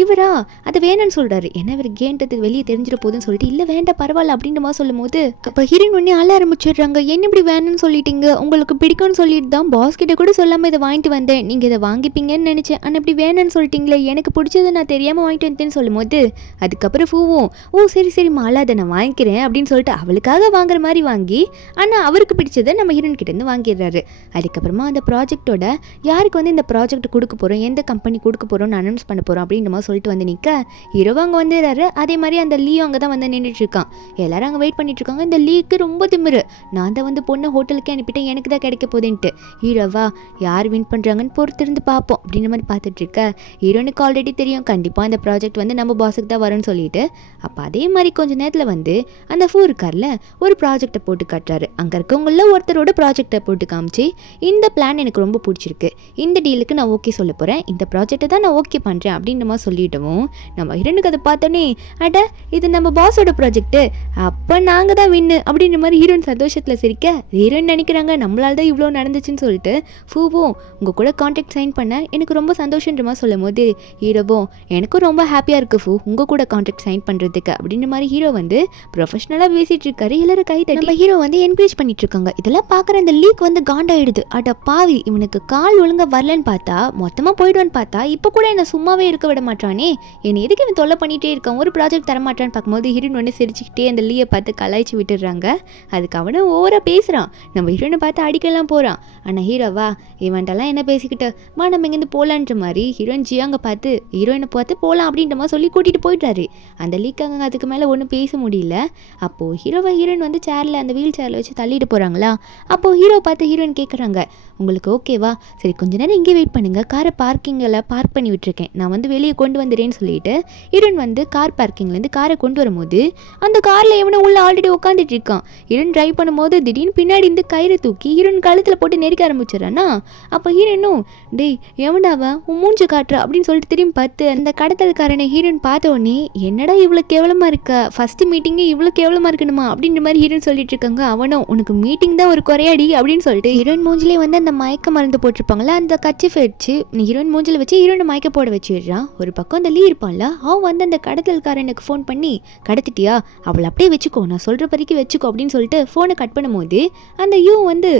இவரா அதை வேணும்னு சொல்கிறாரு. ஏன்னா இவர் கேன்றது வெளியே தெரிஞ்சிட போதுன்னு சொல்லிட்டு இல்லை வேண்டாம் பரவாயில்ல அப்படின்ற மாதிரி சொல்லும் போது அப்போ ஹீரோயின் ஒன்னே ஆள ஆரம்பிச்சிடுறாங்க. என்ன இப்படி வேணும்னு சொல்லிட்டீங்க, உங்களுக்கு பிடிக்கும்னு சொல்லிட்டு தான் பாஸ் கிட்ட கூட சொல்லாமல் இதை வாங்கிட்டு வந்தேன், நீங்கள் இதை வாங்கிப்பீங்கன்னு நினச்சேன், ஆனால் இப்படி வேணும்னு சொல்லிட்டீங்களே, எனக்கு பிடிச்சதை நான் தெரியாமல் வாங்கிட்டு வந்தேன்னு சொல்லும் போது அதுக்கப்புறம் ஃபூவும் ஓ சரி சரி மாலா அதை நான் வாங்கிக்கிறேன் அப்படின்னு சொல்லிட்டு அவளுக்காக வாங்குற மாதிரி வாங்கி ஆனால் அவருக்கு பிடிச்சதை நம்ம ஹீரோயின் கிட்டேருந்து வாங்கிடுறாரு. அதுக்கப்புறமா அந்த ப்ராஜெக்டோட யாருக்கு வந்து இந்த ப்ராஜெக்ட் கொடுக்க போகிறோம், எந்த கம்பெனி கொடுக்க போகிறோம்னு அனௌன்ஸ் பண்ண போகிறோம் அப்படின்ற மாதிரி சொல்லிட்டு வந்து நிற்க ஹீரோவும் அங்கே வந்துடுறாரு. அதே மாதிரி அந்த லீயும் அங்கே தான் வந்து நின்றுட்டு இருக்கான். எல்லாரும் அங்கே வெயிட் பண்ணிட்டு இருக்காங்க. இந்த லீக்கு ரொம்ப திமிரு, நான் தான் வந்து பொண்ணை ஹோட்டலுக்கு அனுப்பிட்டேன், எனக்கு தான் கிடைக்க போகுதுன்ட்டு. ஹீரோவா யார் வின் பண்ணுறாங்கன்னு பொறுத்திருந்து பார்ப்போம் அப்படின்ற மாதிரி பார்த்துட்டு இருக்க. ஹீரோனுக்கு ஆல்ரெடி தெரியும் கண்டிப்பாக இந்த ப்ராஜெக்ட் வந்து நம்ம பாஸுக்கு தான் வரும்னு சொல்லிட்டு. அப்போ அதே மாதிரி கொஞ்சம் நேரத்தில் வந்து அந்த ஃபூ இருக்கார்ல ஒரு ப்ராஜெக்ட் ப்ராஜெக்டை போட்டு காட்டுறாரு. அங்கே இருக்கவங்கள ஒருத்தரோட ப்ராஜெக்டை போட்டு காமிச்சு, இந்த பிளான் எனக்கு ரொம்ப பிடிச்சிருக்கு, இந்த டீலுக்கு நான் ஓகே சொல்ல போகிறேன், இந்த ப்ராஜெக்டை தான் நான் ஓகே பண்ணுறேன் அப்படின்ற மாதிரி சொல்லிட்டவும் நம்ம ஹீரோனுக்கு அதை பார்த்தோன்னே, அட இது நம்ம பாஸோட ப்ராஜெக்ட்டு, அப்போ நாங்கள் தான் வின்னு அப்படின்ற மாதிரி ஹீரோயின் சந்தோஷத்தில் சிரிக்க, ஹீரோயின் நினைக்கிறாங்க நம்மளால தான் இவ்வளோ நடந்துச்சுன்னு சொல்லிட்டு, ஃபூவும் உங்கள் கூட கான்ட்ராக்ட் சைன் பண்ண எனக்கு ரொம்ப சந்தோஷன்ற மாதிரி சொல்லும் போது ஹீரோவும் எனக்கும் ரொம்ப ஹாப்பியாக இருக்குது ஃபூ உங்கள் கூட கான்ட்ராக்ட் சைன் பண்ணுறதுக்கு அப்படின்ற மாதிரி ஹீரோ வந்து ப்ரொஃபஷனலாக பேசிகிட்டு இருக்காரு. எல்லாரும் கை தட்டி நம்ம ஹீரோ வந்து என்கரேஜ் பண்ணிட்டு இருக்காங்க. இதெல்லாம் பார்க்குற அந்த லீக் வந்து காண்டாயிடுது. அட பாவி, இவனுக்கு கால் ஒழுங்காக வரலன்னு பார்த்தா மொத்தமாக போயிடுவான்னு பார்த்தா இப்போ கூட என்னை சும்மாவே இருக்க விட மாட்டானே, என்னை எதுக்கு இவன் தொல்லை பண்ணிகிட்டே இருக்கான், ஒரு ப்ராஜெக்ட் தரமாட்டான்னு பார்க்கும்போது ஹீரோயின் வந்து சிரிச்சுக்கிட்டே அந்த லீயை பார்த்து கலாய்ச்சி விட்டுடுறாங்க. அதுக்கு அவனை ஓவராக பேசுகிறான். நம்ம ஹீரோனை பார்த்து அடிக்கலாம் போகிறான். ஆனால் ஹீரோவா இவன்ட்டெல்லாம் என்ன பேசிக்கிட்டு மா நம்ம இங்கேருந்து போகலான்ற மாதிரி ஹீரோயின் ஜியாங்க பார்த்து ஹீரோயினை பார்த்து போகலாம் அப்படின்ற மாதிரி சொல்லி கூட்டிகிட்டு போயிட்டாரு. அந்த லீக்காங்க அதுக்கு மேலே ஒன்றும் பேச முடியல. அப்போது ஹீரோயின் வந்து சேரில் அந்த வீல் சேரில் வச்சு தள்ளிட்டு போகிறாங்களா. அப்போது ஹீரோ பார்த்து ஹீரோயின் கேட்குறாங்க, உங்களுக்கு ஓகேவா, சரி கொஞ்ச நேரம் இங்கே வெயிட் பண்ணுங்கள், காரை பார்க்கிங்கில் பார்க் பண்ணி விட்டுருக்கேன், நான் வந்து வெளியே கொண்டு வந்துடுறேன்னு சொல்லிட்டு ஹீரோயின் வந்து கார் பார்க்கிங்லேருந்து காரை கொண்டு வரும்போது அந்த காரில் எவனோ உள்ள ஆல்ரெடி உட்காந்துட்டு இருக்கான். ஹீரோயின் ட்ரைவ் பண்ணும்போது திடீர்னு பின்னாடி இருந்து கயிறு தூக்கி ஹீரோயின் கழுத்தில் போட்டு நெருக்க ஆரம்பிச்சிடறானா. அப்போ ஹீரோயினும் டேய் எவன்டாவன் உன் மூஞ்சி காட்டுற அப்படின்னு சொல்லிட்டு திரும்பி பார்த்து அந்த கடத்தல்காரனை ஹீரோயின் பார்த்த உடனே என்னடா இவ்வளோ கேவலமாக இருக்க, ஃபஸ்ட்டு மீட்டிங்கே இவ்வளோ கேவலமாக இருக்கணுமா அப்படின்ற மாதிரி ஹீரோயின் சொல்லிட்டு இருக்காங்க. அவனும் உனக்கு மீட்டிங் தான் ஒரு குறையாடி அப்படின்னு சொல்லிட்டு ஹீரோயின் மூஞ்சிலே வந்து அந்த மயக்க மருந்து போட்டிருப்பாங்களா அந்த கச்சிஃப் வச்சு ஹீரோயின் மூஞ்சில் வச்சு ஹீரோயினை மயக்க போட வச்சுடுறான். ஒரு பக்கம் அந்த லீ இருப்பான்ல, அவன் வந்து அந்த கடத்தல்காரனுக்கு ஃபோன் பண்ணி கடத்திட்டியா, அவளை அப்படியே வச்சுக்கோ, நான் சொல்கிற வரைக்கும் வச்சுக்கோ அப்படின்னு சொல்லிட்டு ஃபோனை கட் பண்ணும்போது அந்த யூ வந்து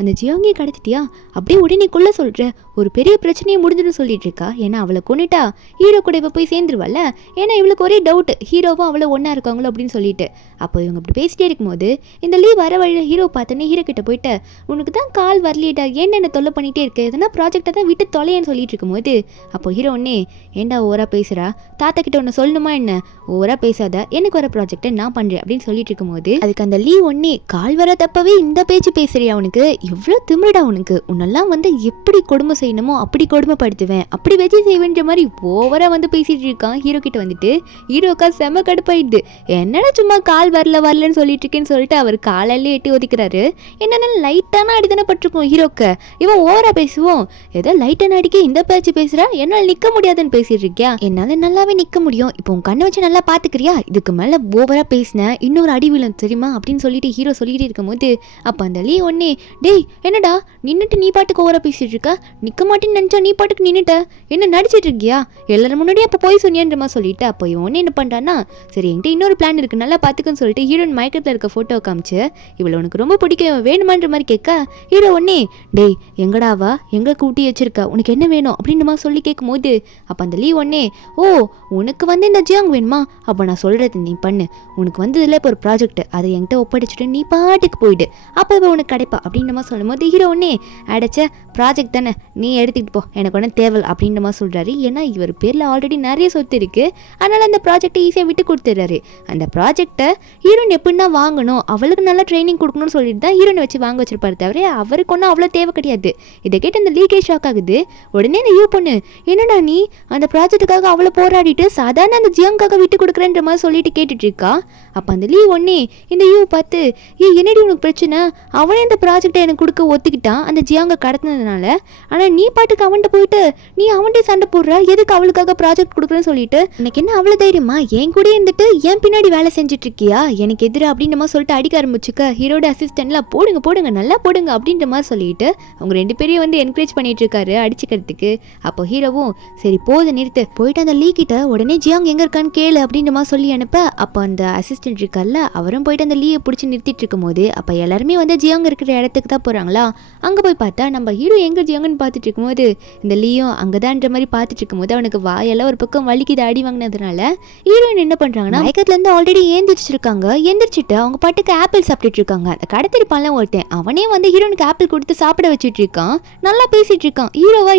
அந்த ஜியோங்கியை கடத்திட்டியா, அப்படியே உடனே கொள்ள சொல்கிற, ஒரு பெரிய பிரச்சனையை முடிஞ்சுன்னு சொல்லிட்டு இருக்கா, ஏன்னா அவளை கொண்டுட்டா ஹீரோ கூட இப்போ போய் சேர்ந்துருவாள்ல, ஏன்னா இவளுக்கு ஒரே டவுட் ஹீரோவும் அவளை ஒன்றா இருக்காங்களோ அப்படின்னு சொல்லிட்டு. அப்போ இவங்க அப்படி பேசிட்டே இருக்கும்போது இந்த லீவ் வர வழியில் ஹீரோ பார்த்தோன்னே ஹீரோ கிட்ட போயிட்டு உனக்கு தான் கால் வரலியடா, என்ன தொல்லை பண்ணிகிட்டே இருக்கு, எதனா ப்ராஜெக்டை தான் விட்டு தொலையன்னு சொல்லிட்டு இருக்கும்போது அப்போ ஹீரோ ஒன்னே ஏண்டா ஓவராக பேசுகிறா, தாத்தா கிட்ட ஒன்று சொல்லணுமா என்ன, ஓவராக பேசாத, எனக்கு வர ப்ராஜெக்டை நான் பண்ணுறேன் அப்படின்னு சொல்லிட்டு இருக்கும்போது அதுக்கு அந்த லீவ் ஒன்னே கால் வர தப்பவே இந்த பேச்சு பேசுறியா, உனக்கு எவ்வளோ திமிடா, உனக்கு உன்னெல்லாம் வந்து எப்படி கொடுமை செய்யணுமோ அப்படி கொடுமைப்படுத்துவேன், அப்படி வச்சு செய்வேன்ற மாதிரி ஓவராக வந்து பேசிட்டு இருக்கான். ஹீரோ கிட்ட வந்துட்டு ஹீரோக்கா செம கடுப்பாயிடுது, என்னடா சும்மா கால் வரலன்னு சொல்லிட்டு இருக்கேன்னு சொல்லிட்டு அவர் காலையிலே எட்டி ஒதுக்கிறாரு. என்னென்ன லைட்டான அடிதானே பட்டிருக்கோம் ஹீரோக்கு, இவன் ஓவரா பேசுவோம், ஏதோ லைட்டான அடிக்க இந்த பேச்சு பேசுறா, என்னால் நிற்க முடியாதுன்னு பேசிட்டு இருக்கியா, என்னால் நல்லாவே நிற்க முடியும், இப்போ உன் கண்ணை வச்சு நல்லா பார்த்துக்கிறியா, இதுக்கு மேலே ஓவரா பேசின இன்னொரு அடி விழும் தெரியுமா அப்படின்னு சொல்லிட்டு ஹீரோ சொல்லிட்டு இருக்கும்போது அப்போ அந்த லீ ஒன்னே டேய் என்னடா நின்றுட்டு நீ பாட்டுக்கு ஓவரா பேசிட்டு இருக்க, நிற்க மாட்டேன்னு நினச்சா நீ பாட்டுக்கு நின்றுட்ட, என்ன நடிச்சிட்டு இருக்கியா, எல்லாரும் முன்னாடியே அப்போ போய் சொன்னியன்ற மாதிரி சொல்லிட்டு அப்போ இவன் என்ன பண்ணுறான்னா சரி என்கிட்ட இன்னொரு பிளான் இருக்குது நல்லா பார்த்துக்குன்னு சொல்லிட்டு ஹீரோயின் மயக்கத்தில் இருக்க ஃபோட்டோ காமிச்சு இவ்வளோ உனக்கு ரொம்ப பிடிக்கும் வேணுமான்ற மாதிரி கேட்க ஹீரோ ஒன்னே டேய் எங்கடாவா எங்கே கூட்டி வச்சிருக்க, உனக்கு என்ன வேணும் அப்படின்ற மாதிரி சொல்லி கேட்கும்போது அப்போ அந்த லீ ஒன்னே உனக்கு வந்து இந்த ஜியாங் வேணுமா, அப்போ நான் சொல்கிறது நீ பண்ணு, உனக்கு வந்து இதில் இப்போ ஒரு ப்ராஜெக்ட் அதை என்கிட்ட ஒப்படைச்சிட்டு நீ பாட்டுக்கு போயிடு, அப்போ இப்போ உனக்கு கிடைப்பா அப்படின்ற மாதிரி சொல்லும் போது ஹீரோ ஒன்னே அடைச்ச ப்ராஜெக்ட் தானே நீ எடுத்துக்கிட்டு போ, எனக்கு ஒன்றும் தேவை அப்படின்ற மாதிரி சொல்கிறாரு. ஏன்னா இவர் பேரில் ஆல்ரெடி நிறைய சொத்து இருக்குது, அதனால் அந்த ப்ராஜெக்டை ஈஸியாக விட்டு கொடுத்துட்றாரு. அந்த ப்ராஜெக்டை ஹீரோயின் எப்படின்னா வாங்கணும், அவளுக்கு நல்லா ட்ரைனிங் கொடுக்கணும்னு சொல்லிட்டு தான் ஹீரோனை வச்சு வாங்க வச்சிருப்பாரு தவிர அவருக்கு ஒன்றும் அவ்வளோ தேவை கிடையாது. இதை கேட்டு அந்த லீகே ஷாக் ஆகுது. உடனே அந்த யூ பொண்ணு என்னடா நீ அந்த ப்ராஜெக்ட்டுக்காக அவ்வளோ போராடிட்டு சாதாரண அந்த ஜியாங்காக விட்டு கொடுக்குறேன்ற மாதிரி சொல்லிட்டு கேட்டுட்டு இருக்கா. அப்போ அந்த லீ ஒன்னே இந்த யூ பார்த்து என்னடி உனக்கு பிரச்சனை, அவனே அந்த ப்ராஜெக்டை எனக்கு கொடுக்க ஒத்துக்கிட்டான் அந்த ஜியாங்க கடத்தினதுனால, ஆனால் நீ பாட்டுக்கு அவன்கிட்ட போயிட்டு நீ அவன்கிட்ட சண்டை போடுற, எதுக்கு அவளுக்காக ப்ராஜெக்ட் கொடுக்குறேன்னு சொல்லிட்டு எனக்கு என்ன அவ்வளோ தைரியமா என் கூட இருந்துட்டு என் பின்னாடி வேலை செஞ்சுட்டு இருக்கியா, எனக்கு எதிராக அப்படின்ற மாதிரி சொல்லிட்டு அடிக்க ஆரம்பிச்சுக்க ஹீரோட அசிஸ்டன்ட்லாம் போடுங்க நல்லா போடுங்க அப்படின்ற மாதிரி சொல்லிட்டு அவங்க ரெண்டு பேரையும் வந்து என்கரேஜ் பண்ணிட்டு இருக்காரு அடிச்சுக்கிறதுக்கு. அப்போ ஹீரோவும் சரி போது நிறுத்து, போயிட்டு அந்த லீ கிட்ட உடனே ஜியாங் எங்கே இருக்கான்னு கேளு அப்படின்ற மாதிரி சொல்லி அனுப்ப அப்போ அந்த அசிஸ்டன்ட் இருக்கார்ல அவரும் போயிட்டு அந்த லீயை பிடிச்சி நிறுத்திட்டு இருக்கும் போது அப்போ எல்லாருமே வந்து ஜியாங் இருக்கிற இடத்துக்கு தான் போகிறாங்களா. அங்கே போய் பார்த்தா நம்ம ஹீரோ எங்கே ஜியாங்கன்னு பார்த்துட்டு இருக்கும்போது இந்த லீயும் அங்கதான்ற மாதிரி பார்த்துட்டு இருக்கும்போது அவனுக்கு வாயெல்லாம் ஒரு பக்கம் வலிக்குது அடி வாங்கினதுனால ஹீரோயின் என்ன பண்ணுறாங்கன்னா மயக்கத்துலேருந்து ஆல்ரெடி ஏந்திரிச்சிருக்காங்க. எந்திரிச்சிட்டு அவங்க பாட்டுக்கு ஆப்பிள் சாப்பிட்டுட்டு இருக்காங்க. அந்த கடத்திருப்பான்ல ஒருத்தன் அவனே வந்து ஹீரோனுக்கு ஆப்பிள் கொடுத்து சாப்பிட வச்சுட்டு இருக்கான், நல்லா பேசிட்டு இருக்கான்.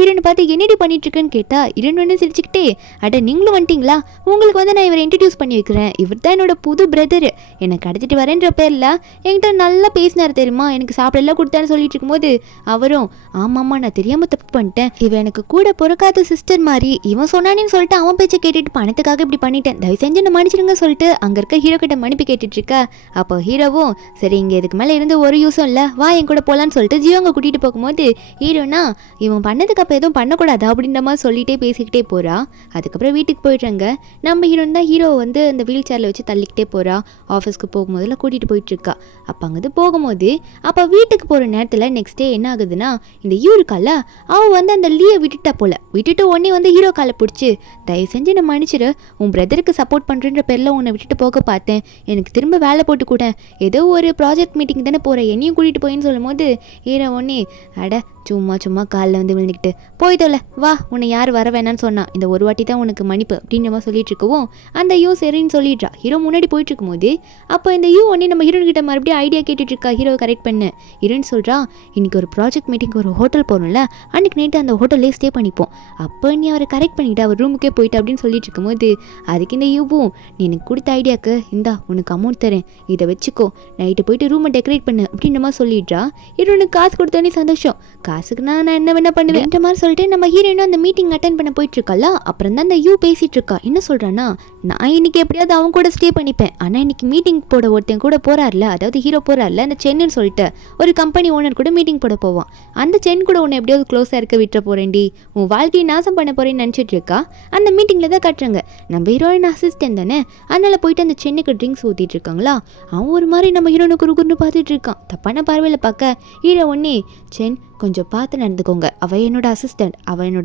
ஹீரோனை பார்த்து என்னடி பண்ணிட்டு இருக்குன்னு கேட்டா ஹீரோயின் வந்து சிரிச்சுக்கிட்டே அட நீங்களும் வந்துட்டீங்களா, உங்களுக்கு வந்து நான் இவரை இன்ட்ரடியூஸ் பண்ணி வைக்கிறேன், இவர் தான் என்னோட புது பிரதர், என்னை கடத்திட்டு வரேன்ற பேரில் என்கிட்ட நல்லா பேசினார் தெரியுமா, எனக்கு சாப்பிடலாம் கொடுத்தான்னு சொல்லிட்டு இருக்கும்போது அவரும் ஆமாம்மா நான் தெரியாமல் தப்பு பண்ணிட்டேன். இவன் எனக்கு கூட பிறக்காத சிஸ்டர் மாதிரி, இவன் சொன்னானேன்னு சொல்லிட்டு அவன் பேச்சை கேட்டுட்டு பணத்துக்காக இப்படி பண்ணிட்டேன், தயவு செஞ்சு என்ன மன்னிச்சிடுங்க சொல்லிட்டு அங்க இருக்க ஹீரோ கிட்ட மன்னிப்பு கேட்டுட்டு இருக்கா. அப்போ ஹீரோவும் சரி இங்க இதுக்கு மேல இருந்து ஒரு யூஸும் இல்ல, வா என் கூட போலான்னு சொல்லிட்டு ஜியோங்க கூட்டிட்டு போகும்போது ஹீரோனா இவன் பண்ணதுக்கு அப்ப எதுவும் பண்ணக்கூடாது அப்படின்ற மாதிரி சொல்லிட்டே பேசிக்கிட்டே போறா. அதுக்கப்புறம் வீட்டுக்கு போயிடுறாங்க. நம்ம ஹீரோன் தான் ஹீரோ வந்து அந்த வீல் சேர்ல வச்சு தள்ளிக்கிட்டே போறா. ஆஃபீஸ்க்கு போகும்போதுல கூட்டிட்டு போயிட்டு இருக்கா. அப்ப அங்கிருந்து போகும்போது அப்ப வீட்டுக்கு போற நேரத்துல நெக்ஸ்ட் டே என்ன ஆகுதுன்னா, இந்த யூ இருக்கால அவ வந்து அந்த லீயை விட்டுட்டா போல. விட்டுட்டு உடனே வந்து ஹீரோ காலை பிடிச்சி தயவு செஞ்சு என்ன மன்னிச்சிரு, உன் பிரதருக்கு சப்போர்ட் பண்றேன்ற பேர்ல உன்னை விட்டுட்டு போக பார்த்தேன், எனக்கு திரும்ப வேலை போட்டு கூட, ஏதோ ஒரு ப்ராஜெக்ட் மீட்டிங் தானே போற, என்னையும் கூட்டிட்டு போயின்னு சொல்லும் போது ஹீரோ உடனே அட சும்மா காலில் வந்து விழுந்துக்கிட்டு போய்தோல வா, உன்னை யார் வர வேணான்னு சொன்னா, இந்த ஒரு வாட்டி தான் உனக்கு மன்னிப்பு அப்படின்ற மாதிரி சொல்லிட்டு இருக்கவும் அந்த யூ சரின்னு சொல்லிடுறா. ஹீரோ முன்னாடி போயிட்டு இருக்கும்போது அப்போ இந்த யூ உடனே நம்ம ஹீரோன் கிட்ட மறுபடியும் ஐடியா கேட்டுட்டு இருக்கா, ஹீரோ கரெக்ட் பண்ண. ஹீரோன்னு சொல்றா இன்னைக்கு ஒரு ப்ராஜெக்ட் மீட்டிங் ஒரு ஹோட்டல் போகிறோம்ல, அன்னைக்கு நைட்டு அந்த ஹோட்டல்லே ஸ்டே பண்ணிப்போம், அப்போ நீ அவரை கரெக்ட் பண்ணிட்டு அவர் ரூமுக்கே போயிட்டு அப்படின்னு சொல்லிட்டு இருக்கும்போது அதுக்கு இந்த யூவும் நீ எனக்கு கொடுத்த ஐடியாவுக்கு இந்தா உனக்கு அமௌண்ட் தரேன், இதை வச்சுக்கோ, நைட்டு போயிட்டு ரூமை டெக்கரேட் பண்ணு அப்படின்ற மாதிரி சொல்லிடுறா. ஹீரோனுக்கு காசு கொடுத்தோன்னே சந்தோஷம், காசுக்குன்னா நான் என்ன வேணா பண்ணுவேன் இந்த மாதிரி சொல்லிட்டு நம்ம ஹீரோயினும் அந்த மீட்டிங் அட்டென்ட் பண்ண போயிட்டு இருக்கல. அப்புறம் தான் அந்த யூ பேசிட்டு இருக்கா. என்ன சொல்றான்னா, நான் இன்னைக்கு எப்படியாவது அவன் கூட ஸ்டே பண்ணிப்பேன், ஆனா இன்னைக்கு மீட்டிங் போட ஒருத்தன் கூட போறாருல, அதாவது ஹீரோ போறாருல அந்த சென்னு சொல்லிட்டு ஒரு கம்பெனி ஓனர் கூட மீட்டிங் போட போவான். அந்த சென் கூட உன்னை எப்படியாவது க்ளோஸா இருக்க விட்டுற போறேன்டி, உன் வாழ்க்கையை நாசம் பண்ண போறேன்னு நினைச்சிட்டு இருக்கா. அந்த மீட்டிங்ல தான் கட்டுறாங்க நம்ம ஹீரோயின் அசிஸ்டன்ட் தானே, அதனால போயிட்டு அந்த சென்னுக்கு ட்ரிங்க்ஸ் ஊத்திட்டு இருக்காங்களா. அவன் ஒரு மாதிரி நம்ம ஹீரோனுக்கு குறுகுறுன்னு பார்த்துட்டு இருக்கான். தப்பான பார்வையில பார்க்க ஹீரோ ஒன்னே சென் கொஞ்சம் பார்த்து நடந்துக்கோங்க, அவள் என்னோட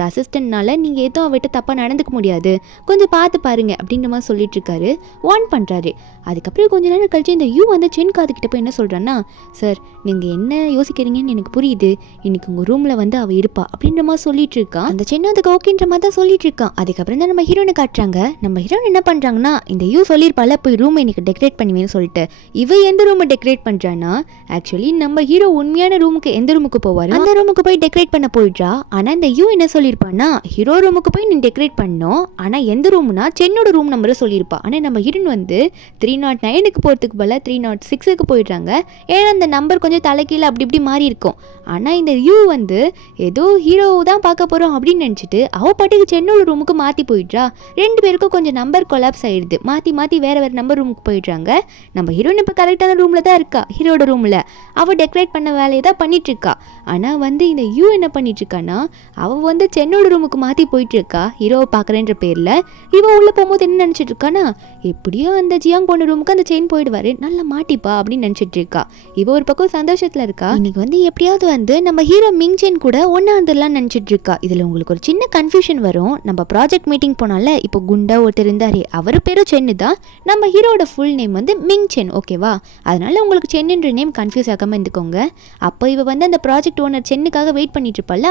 அசிஸ்டன்ட்னால நீங்கள் எதுவும் அவட்ட தப்பாக நடந்துக்க முடியாது, கொஞ்சம் பார்த்து பாருங்க அப்படின்ற மாதிரி சொல்லிட்டு இருக்காரு, வார்ன் பண்ணுறாரு. அதுக்கப்புறம் கொஞ்ச நேரம் கழிச்சு இந்த யூ வந்து சென் காதுக்கிட்ட போய் என்ன சொல்கிறான்னா, சார் நீங்கள் என்ன யோசிக்கிறீங்கன்னு எனக்கு புரியுது, இன்னைக்கு உங்கள் ரூமில் வந்து அவள் இருப்பா அப்படின்ற மாதிரி சொல்லிட்டு இருக்கா. அந்த சென்னை அதுக்கு ஓகேன்ற மாதிரி தான் சொல்லிட்டு இருக்கான். அதுக்கப்புறம் தான் நம்ம ஹீரோனை காட்டுறாங்க. நம்ம ஹீரோன் என்ன பண்ணுறாங்கன்னா, இந்த யூ சொல்லியிருப்பால போய் ரூமை இன்னைக்கு டெக்கரேட் பண்ணுவேன்னு சொல்லிட்டு, இவ எந்த ரூமை டெக்கரேட் பண்ணுறான்னா, ஆக்சுவலி நம்ம ஹீரோ உண்மையான ரூமுக்கு எந்த ரூமுக்கு போவார் அந்த ரூமுக்கு போய் டெக்கரேட் பண்ண போயிடுறா. ஆனா இந்த யூ என்ன சொல்லியிருப்பான்னா, ஹீரோ ரூமுக்கு போய் நீ டெக்கரேட் பண்ணோம், ஆனா எந்த ரூம்னா சென்னோட ரூம் நம்பரை சொல்லியிருப்பா. ஆனா நம்ம ஹீரோன் வந்து 309க்கு போறதுக்கு பதிலா 306க்கு போயிடுறாங்க. ஏன்னா அந்த நம்பர் கொஞ்சம் தலைக்கீழ அப்படி இப்படி மாறி இருக்கும். ஆனா இந்த யூ வந்து ஏதோ ஹீரோ தான் பார்க்க போறோம் அப்படின்னு நினைச்சிட்டு அவ பாட்டுக்கு சென்னோட ரூமுக்கு மாத்தி போயிடுறா. ரெண்டு பேருக்கும் கொஞ்சம் நம்பர் கொலாப்ஸ் ஆயிடுது, மாத்தி வேற நம்பர் ரூமுக்கு போயிடுறாங்க. நம்ம ஹீரோன் இப்ப கரெக்டான ரூம்ல தான் இருக்கா, ஹீரோட ரூம்ல அவ டெக்கரேட் பண்ண வேலையை தான் பண்ணிட்டு இருக்கா. ஆனா வந்து இந்த யூ என்ன பண்ணிட்டு இருக்கானா, அவ வந்து சென்னோட ரூமுக்கு மாத்தி போயிட்டு இருக்கா ஹீரோவை பாக்குறேன்ற பேர்ல. இவ உள்ள போகும்போது என்ன நினைச்சிட்டு இருக்கானா, எப்படியோ அந்த ஜியாங் போன ரூமுக்கு அந்த செயின் போயிடுவாரு, நல்லா மாட்டிப்பா அப்படின்னு நினைச்சிட்டு இருக்கா. இவ ஒரு பக்கம் சந்தோஷத்துல இருக்கா. இன்னைக்கு வந்து எப்படியாவது வந்து நம்ம ஹீரோ மிங் சென் கூட ஒன்னா வந்துடலாம் நினைச்சிட்டு இருக்கா. இதுல உங்களுக்கு ஒரு சின்ன கன்ஃபியூஷன் வரும். நம்ம ப்ராஜெக்ட் மீட்டிங் போனால இப்போ குண்டா ஒருத்தர் இருந்தாரு, அவரு பேரும் சென்னு தான், நம்ம ஹீரோட ஃபுல் நேம் வந்து மிங் சென், ஓகேவா? அதனால உங்களுக்கு சென்னுன்ற நேம் கன்ஃபியூஸ் ஆகாம இருந்துக்கோங்க. அப்போ இவ வந்து அந்த ப்ராஜெக்ட் ஓனர் சென்னுக்காக வெயிட் பண்ணிட்டு இருப்பாள,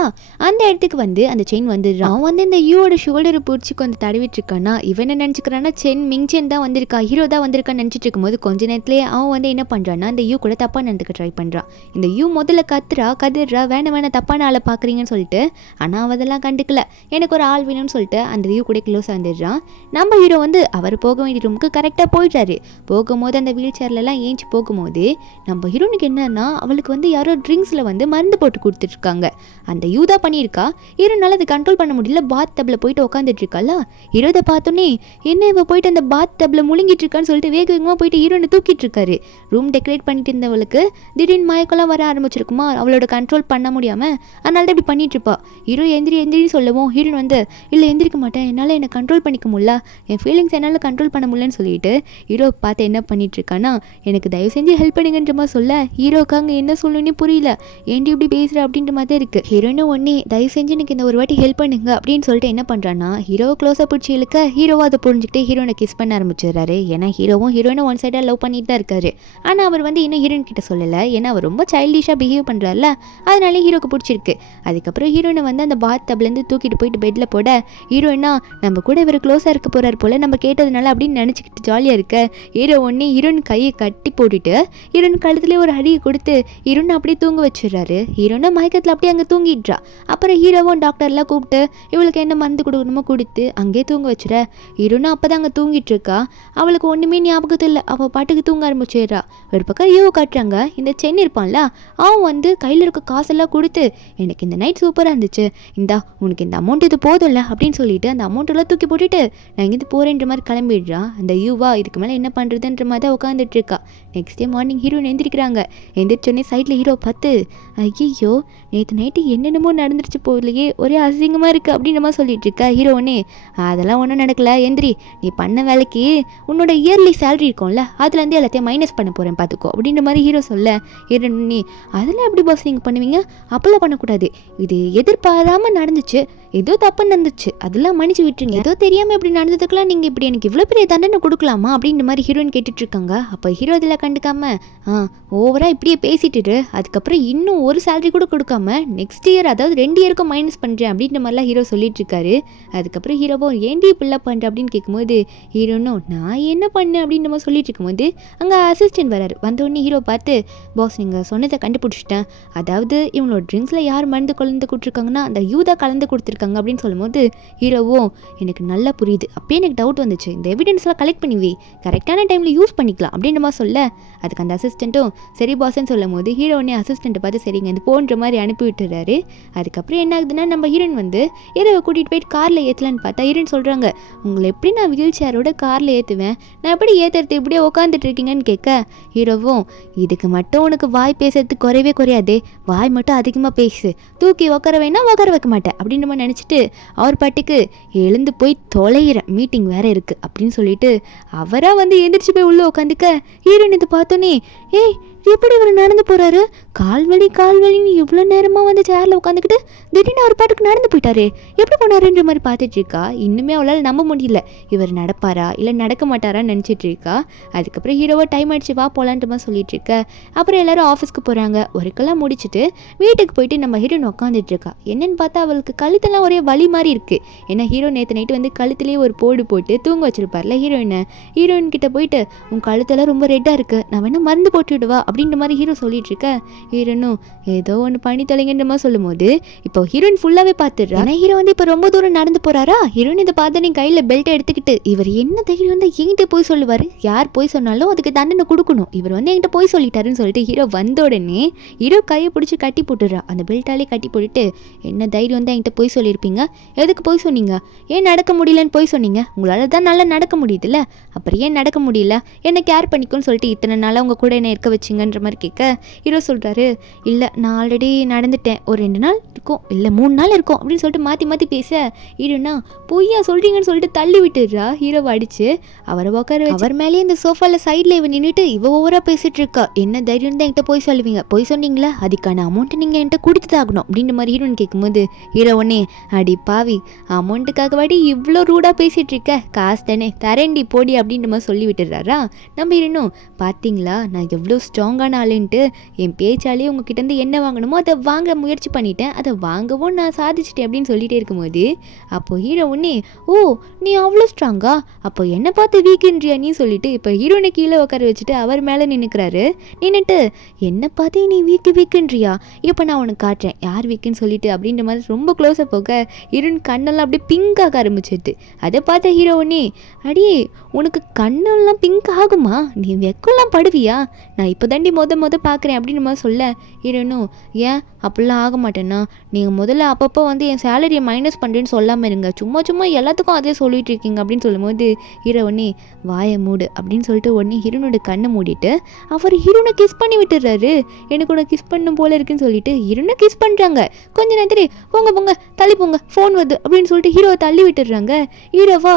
அந்த இடத்துக்கு வந்து அந்த செயின் வந்துடுறான். அவன் வந்து இந்த யூவோட ஷோல்டரை பிடிச்சி கொஞ்சம் தடவிட்டு இருக்கானா. இவன் என்ன நினைச்சுக்கிறான்னா, சென் மிங் சென் தான் வந்திருக்கா, ஹீரோ தான் வந்திருக்கான்னு நினைச்சிட்டு இருக்கும்போது கொஞ்ச நேரத்திலே அவன் வந்து என்ன பண்றான்னா, அந்த யூ கூட தப்பா நடந்துக்க ட்ரை பண்றான். இந்த யூ முதல்ல கதிர்றா வேணா தப்பான ஆளை பாக்குறீங்கன்னு சொல்லிட்டு, ஆனா அவ அதெல்லாம் கண்டுக்கல, எனக்கு ஒரு ஆள் வேணும்னு சொல்லிட்டு அந்த யூ கூட க்ளோஸ் வந்துடுறான். நம்ம ஹீரோ வந்து அவர் போக வேண்டிய ரூமுக்கு கரெக்டா போயிட்டாரு. போகும்போது அந்த வீல் சேர்ல எல்லாம் ஏஞ்சி போகும்போது நம்ம ஹீரோனுக்கு என்னன்னா, அவளுக்கு வந்து யாரோ ட்ரிங்க்ஸ்ல வந்து மருந்து போட்டு கொடுத்துட்டு இருக்காங்க. அந்த யூ தான் பண்ணியிருக்கா. ஹீரோனால அதை கண்ட்ரோல் பண்ண முடியல, பாத் டப்ல போயிட்டு உட்காந்துட்டு இருக்கால. ஹீரோதை பார்த்தோன்னே என்ன இவ போயிட்டு அந்த பாத் டப்ல முழுங்கிட்டு இருக்கான்னு சொல்லிட்டு வேகமா போயிட்டு ஹீரோனை தூக்கிட்டு இருக்காரு. ரூம் டெக்கரேட் பண்ணிட்டு இருந்தவளுக்கு திடீர்னு மயக்கெல்லாம் வர ஆரம்பிச்சிருக்குமா, அவளோட கண்ட்ரோல் பண்ண முடியாம, அதனால தான் இப்படி பண்ணிட்டு இருப்பா. ஹீரோ எந்திரின்னு சொல்லவும் ஹீரோன் வந்து இல்லை எந்திரிக்க மாட்டேன், என்னால் என்னை கண்ட்ரோல் பண்ணிக்க முடியல, என் ஃபீலிங்ஸ் என்னால் கண்ட்ரோல் பண்ண முடியலன்னு சொல்லிட்டு ஹீரோ பார்த்து என்ன பண்ணிட்டு இருக்கானா, எனக்கு தயவு செஞ்சு ஹெல்ப் பண்ணுங்கன்ற மாதிரி சொல்ல ஹீரோக்காங்க என்ன சொல்லணும்னே புரியல, ஏன்டி இப்படி பேசுற அப்படின்ற மாதிரி இருக்கு. ஹீரோனும் ஒன்னே தயவு செஞ்சு எனக்கு இந்த ஒரு வாட்டி ஹெல்ப் பண்ணுங்க அப்படின்னு சொல்லிட்டு என்ன பண்றான்னா, ஹீரோவை க்ளோஸா பிடிச்சி இழுக்க ஹீரோவா அதை புரிஞ்சுக்கிட்டு ஹீரோனை கிஸ் பண்ண ஆரம்பிச்சிடுறாரு. ஏன்னா ஹீரோவும் ஹீரோயினும் ஒன் சைடா லவ் பண்ணிட்டு தான் இருக்காரு. ஆனா அவர் வந்து இன்னும் ஹீரோயின் கிட்ட சொல்லல, ஏன்னா அவர் ரொம்ப சைல்டிஷா பிஹேவ் பண்றாருல, அதனால ஹீரோக்கு பிடிச்சிருக்கு. அதுக்கப்புறம் ஹீரோனை வந்து அந்த பாத் டப்ல இருந்து தூக்கிட்டு போயிட்டு பெட்ல போட ஹீரோயினா நம்ம கூட இவர் க்ளோஸா இருக்க போறாரு போல, நம்ம கேட்டதுனால அப்படின்னு நினைச்சுக்கிட்டு ஜாலியா இருக்க ஹீரோ ஒன்னே ஹீரோயின் கையை கட்டி போட்டுட்டு ஹீரோயின் கழுத்துலேயே ஒரு அடியை கொடுத்து ஹீரோயின் அப்படியே தூங்க வச்சிடுறாரு. ஹீரோனா மயக்கத்தில் அப்படியே அங்கே தூங்கிடுறா. அப்புறம் ஹீரோவும் டாக்டர்லாம் கூப்பிட்டு இவளுக்கு என்ன மருந்து கொடுக்கணுமோ கொடுத்து அங்கேயே தூங்க வச்சுற. ஹீரோனா அப்போ தான் அங்கே தூங்கிட்டு இருக்கா. அவளுக்கு ஒன்றுமே ஞாபகத்தில் இல்லை. அவள் பாட்டுக்கு தூங்க ஆரம்பிச்சிடுறா. ஒரு பக்கம் ஹீரோ காட்டுறாங்க. இந்த சென்னை இருப்பான்ல, அவன் வந்து கையில் இருக்க காசெல்லாம் கொடுத்து எனக்கு இந்த நைட் சூப்பராக இருந்துச்சு, இந்தா உனக்கு இந்த அமௌண்ட் இது போதும்ல அப்படின்னு சொல்லிட்டு அந்த அமௌண்ட்டெல்லாம் தூக்கி போட்டுட்டு நான் இங்கேருந்து போகிறேன்ற மாதிரி கிளம்பிடுறான். அந்த யூவா இதுக்கு மேலே என்ன பண்ணுறதுன்ற மாதிரி தான் உட்காந்துட்டு இருக்கா. நெக்ஸ்ட் டே மார்னிங் ஹீரோயின் எந்திரிக்கிறாங்க. எந்திரிச்சோடனே சைடில் ஹீரோ பார்த்து ஐயோ நேற்று நைட்டு என்னென்னமோ நடந்துருச்சு போகலையே, ஒரே அசிங்கமாக இருக்குது அப்படின்ற மாதிரி சொல்லிட்டு இருக்கா. ஹீரோனே அதெல்லாம் ஒன்றும் நடக்கலை, எந்திரி, நீ பண்ண வேலைக்கு உன்னோட இயர்லி சேலரி இருக்கும்ல அதுலேருந்து எல்லாத்தையும் மைனஸ் பண்ண போகிறேன் பார்த்துக்கோ அப்படின்ற மாதிரி ஹீரோ சொல்ல, ஹீரோனே அதெல்லாம் எப்படி பாஸ் நீங்கள் பண்ணுவீங்க, அப்போல்லாம் பண்ணக்கூடாது, இது எதிர்பாராமல் நடந்துச்சு, ஏதோ தப்பு நடந்துச்சு, அதெல்லாம் மன்னிச்சு விட்டுருங்க, ஏதோ தெரியாமல் இப்படி நடந்ததுக்கெல்லாம் நீங்கள் இப்படி எனக்கு இவ்வளோ பெரிய தண்டனை கொடுக்கலாமா அப்படின்ற மாதிரி ஹீரோயின் கேட்டுட்டு இருக்காங்க. அப்போ ஹீரோ இதில் கண்டுக்காம ஓவராக இப்படியே பேசிட்டு அதுக்கப்புறம் இன்னும் ஒரு சேலரி கூட கொடுக்காம நெக்ஸ்ட் இயர் அதாவது 2 இயருக்கும் மைனஸ் பண்ணுறேன் அப்படின்ற மாதிரிலாம் ஹீரோ சொல்லிட்டு இருக்காரு. அதுக்கப்புறம் ஹீரோவோ ஏன்டி இப்படிலாம் பண்ணுறேன் அப்படின்னு கேட்கும்போது ஹீரோனும் நான் என்ன பண்ணேன் அப்படின்ற மாதிரி சொல்லிட்டு இருக்கும்போது அங்கே அசிஸ்டன்ட் வராரு. வந்தோடனே ஹீரோ பார்த்து பாஸ் நீங்கள் சொன்னதை கண்டுபிடிச்சிட்டேன், அதாவது இவங்களோட ட்ரிங்க்ஸில் யார் மருந்து கலந்து கொடுத்துருக்காங்கன்னா அந்த யூதா கலந்து கொடுத்துருக்காங்க அப்படின்னு சொல்லும்போது ஹீரோவும் எனக்கு நல்லா புரியுது, அப்பயே எனக்கு டவுட் வந்துச்சு, இந்த எவிடன்ஸ்லாம் கலெக்ட் பண்ணி வை, கரெக்டான டைமில் யூஸ் பண்ணிக்கலாம் அப்படின்ற மாதிரி சொல்ல அதுக்கு அந்த அசிஸ்டண்ட்டும் சரி பாஸ்ன்னு சொல்லும் போது ஹீரோனே அசிஸ்டண்ட்டை பார்த்து சரிங்க இது போன்ற மாதிரி அனுப்பி விட்டுறாரு. அதுக்கப்புறம் என்ன ஆகுதுன்னா நம்ம ஹீரோயின் வந்து ஹீரோவை கூட்டிகிட்டு போயிட்டு காரில் ஏற்றலான்னு பார்த்தா ஹீரோயின் சொல்கிறாங்க உங்களை எப்படி நான் வீல் சேரோட காரில் ஏற்றுவேன், நான் எப்படி ஏற்றுறது இப்படியே உட்காந்துட்டு இருக்கீங்கன்னு கேட்க ஹீரோவும் இதுக்கு மட்டும் உனக்கு வாய் பேசுறதுக்கு குறையவே குறையாதே, வாய் மட்டும் அதிகமாக பேசு, தூக்கி உட்கார வேணா உட்கார வைக்க மாட்டேன் அப்படின்ற மாதிரி நினச்சிட்டு அவர் பாட்டுக்கு எழுந்து போய் தொலைகிறேன், மீட்டிங் வேறு இருக்குது அப்படின்னு சொல்லிட்டு அவராக வந்து எழுந்திரிச்சு போய் உள்ளே உட்காந்துக்க ஹீரோயின் இதை பார்த்தோன்னே ஏய் எப்படி இவர் நடந்து போகிறாரு, கால்வலின்னு இவ்வளோ நேரமாக வந்து சேரில் உட்காந்துக்கிட்டு திடீர்னு அவர் பாட்டுக்கு நடந்து போயிட்டாரு, எப்படி போனாருன்ற மாதிரி பார்த்துட்டு இருக்கா. இன்னுமே அவளால் நம்ப முடியல இவர் நடப்பாரா இல்லை நடக்க மாட்டாரான்னு நினச்சிட்டு இருக்கா. அதுக்கப்புறம் ஹீரோவை டைம் ஆயிடுச்சு வா போகலான்ற மாதிரி சொல்லிட்டு இருக்க. அப்புறம் எல்லாரும் ஆஃபீஸ்க்கு போகிறாங்க. ஒர்க்கெல்லாம் முடிச்சுட்டு வீட்டுக்கு போயிட்டு நம்ம ஹீரோயின் உட்காந்துட்டு இருக்கா. என்னன்னு பார்த்தா அவளுக்கு கழுத்தெல்லாம் ஒரே வலி மாதிரி இருக்குது. ஏன்னா ஹீரோ நேற்று நைட்டு வந்து கழுத்துலேயே ஒரு போடு போட்டு தூங்க வச்சிருப்பார்ல ஹீரோயின் கிட்ட போயிட்டு உன் கழுத்தெல்லாம் ரொம்ப ரெட்டாக இருக்குது, நான் வேணா மருந்து போட்டுவிடுவா அப்படின்ற மாதிரி ஹீரோ சொல்லிட்டு இருக்க. ஹீரோனும் ஏதோ ஒன்று பண்ணி தொலைங்கன்ற மாதிரி சொல்லும் போது இப்போ ஹீரோயின் ஃபுல்லாகவே பார்த்துடுறா. ஏன்னா ஹீரோ வந்து இப்போ ரொம்ப தூரம் நடந்து போகிறாரா. ஹீரோயின் இதை பார்த்து நீ கையில் பெல்ட்டை எடுத்துக்கிட்டு இவர் என்ன தைரியம் வந்து என்கிட்ட போய் சொல்லுவார், யார் போய் சொன்னாலும் அதுக்கு தண்டனை கொடுக்கணும், இவர் வந்து என்கிட்ட போய் சொல்லிட்டாருன்னு சொல்லிட்டு ஹீரோ வந்த உடனே ஹீரோ கையை பிடிச்சி கட்டி போட்டுடுறா. அந்த பெல்ட்டாலே கட்டி போட்டுட்டு என்ன தைரியம் வந்து என்கிட்ட போய் சொல்லியிருப்பீங்க, எதுக்கு போய் சொன்னீங்க, ஏன் நடக்க முடியலன்னு போய் சொன்னீங்க, உங்களால் தான் நல்லா நடக்க முடியுதுல்ல, அப்புறம் ஏன் நடக்க முடியல, என்ன கேர் பண்ணிக்கோன்னு சொல்லிட்டு இத்தனை நாளாக உங்கள் கூட என்ன இருக்க வச்சிங்கன்ற மாதிரி கேட்க ஹீரோ சொல்கிறாரு இல்லை நான் ஆல்ரெடி நடந்துட்டேன், ஒரு 2 நாள் இருக்கும் இல்லை 3 நாள் இருக்கும் அப்படின்னு சொல்லிட்டு மாற்றி பேச ஹீரோனா பொய்யா சொல்கிறீங்கன்னு சொல்லிட்டு தள்ளி விட்டுடுறா. ஹீரோவை அடித்து அவரை உட்கார அவர் மேலேயே இந்த சோஃபாவில் சைடில் இவன் நின்றுட்டு இவ ஓவராக பேசிகிட்டு இருக்கா. என்ன தைரியம் தான் என்கிட்ட போய் சொல்லுவீங்க, போய் சொன்னீங்களா அதுக்கான அமௌண்ட்டு நீங்கள் என்கிட்ட கொடுத்துதாகணும் அப்படின்ற மாதிரி ஹீரோன்னு கேட்கும்போது ஹீரோ ஒன்னே அடி பாவி அமௌண்ட்டுக்காக வாடி இவ்வளோ ரூடாக பேசிகிட்டு இருக்க, காசு தானே தரேண்டி போடி அப்படின்ற மாதிரி சொல்லி விட்டுடுறாரா. நம்ம ஹீரோனும் பார்த்தீங்களா நான் எவ்வளோ ஸ்ட்ராங்கான ஆளுன்ட்டு, என் பேச்சாலே உங்ககிட்டேருந்து என்ன வாங்கணுமோ அதை வாங்க முயற்சி பண்ணிட்டேன், அதை வாங்கவும் நான் சாதிச்சிட்டேன் அப்படின்னு சொல்லிகிட்டே இருக்கும்போது அப்போது ஹீரோ ஒன்னே ஓ நீ அவ்வளோ ஸ்ட்ராங்கா, அப்போ என்னை பார்த்து வீக்குன்றியா நீ சொல்லிட்டு இப்போ ஹீரோனை கீழே உட்கார வச்சுட்டு அவர் மேலே நின்றுக்கிறாரு. நின்றுட்டு என்னை பார்த்து நீ வீக்குன்றியா, இப்போ நான் உனக்கு காட்டுறேன் யார் வீக்குன்னு சொல்லிட்டு அப்படின்ற மாதிரி ரொம்ப க்ளோஸாக போக ஹீரோயின் கண்ணெல்லாம் அப்படியே பிங்காக ஆரம்பிச்சிடுது. அதை பார்த்த ஹீரோ ஒன்னே அடியே உனக்கு கண்ணெல்லாம் பிங்க் ஆகுமா, நீ வெக்கெல்லாம் படுவியா, நான் இப்போ தாண்டி மொத பார்க்குறேன் அப்படின்னு மாதிரி சொல்ல ஹீரோனும் ஏன் அப்படிலாம் ஆக மாட்டேன்னா, நீங்கள் முதல்ல அப்பப்போ வந்து என் சேலரியை மைனஸ் பண்ணுறேன்னு சொல்லாமல் இருங்க, சும்மா எல்லாத்துக்கும் அதே சொல்லிட்டு இருக்கீங்க அப்படின்னு சொல்லும்போது ஹீரோ ஒன்னே வாயை மூடு அப்படின்னு சொல்லிட்டு உடனே ஹீரோனோட கண்ணை மூடிட்டு அவர் ஹீரோனை கிஸ் பண்ணி விட்டுறாரு. எனக்கு உனக்கு கிஸ் பண்ணும் போல இருக்குன்னு சொல்லிட்டு ஹீரோனை கிஸ் பண்ணுறாங்க. கொஞ்ச நேரத்தில் போங்க தள்ளி போங்க ஃபோன் வருது அப்படின்னு சொல்லிட்டு ஹீரோவை தள்ளி விட்டுடுறாங்க. ஹீரோவா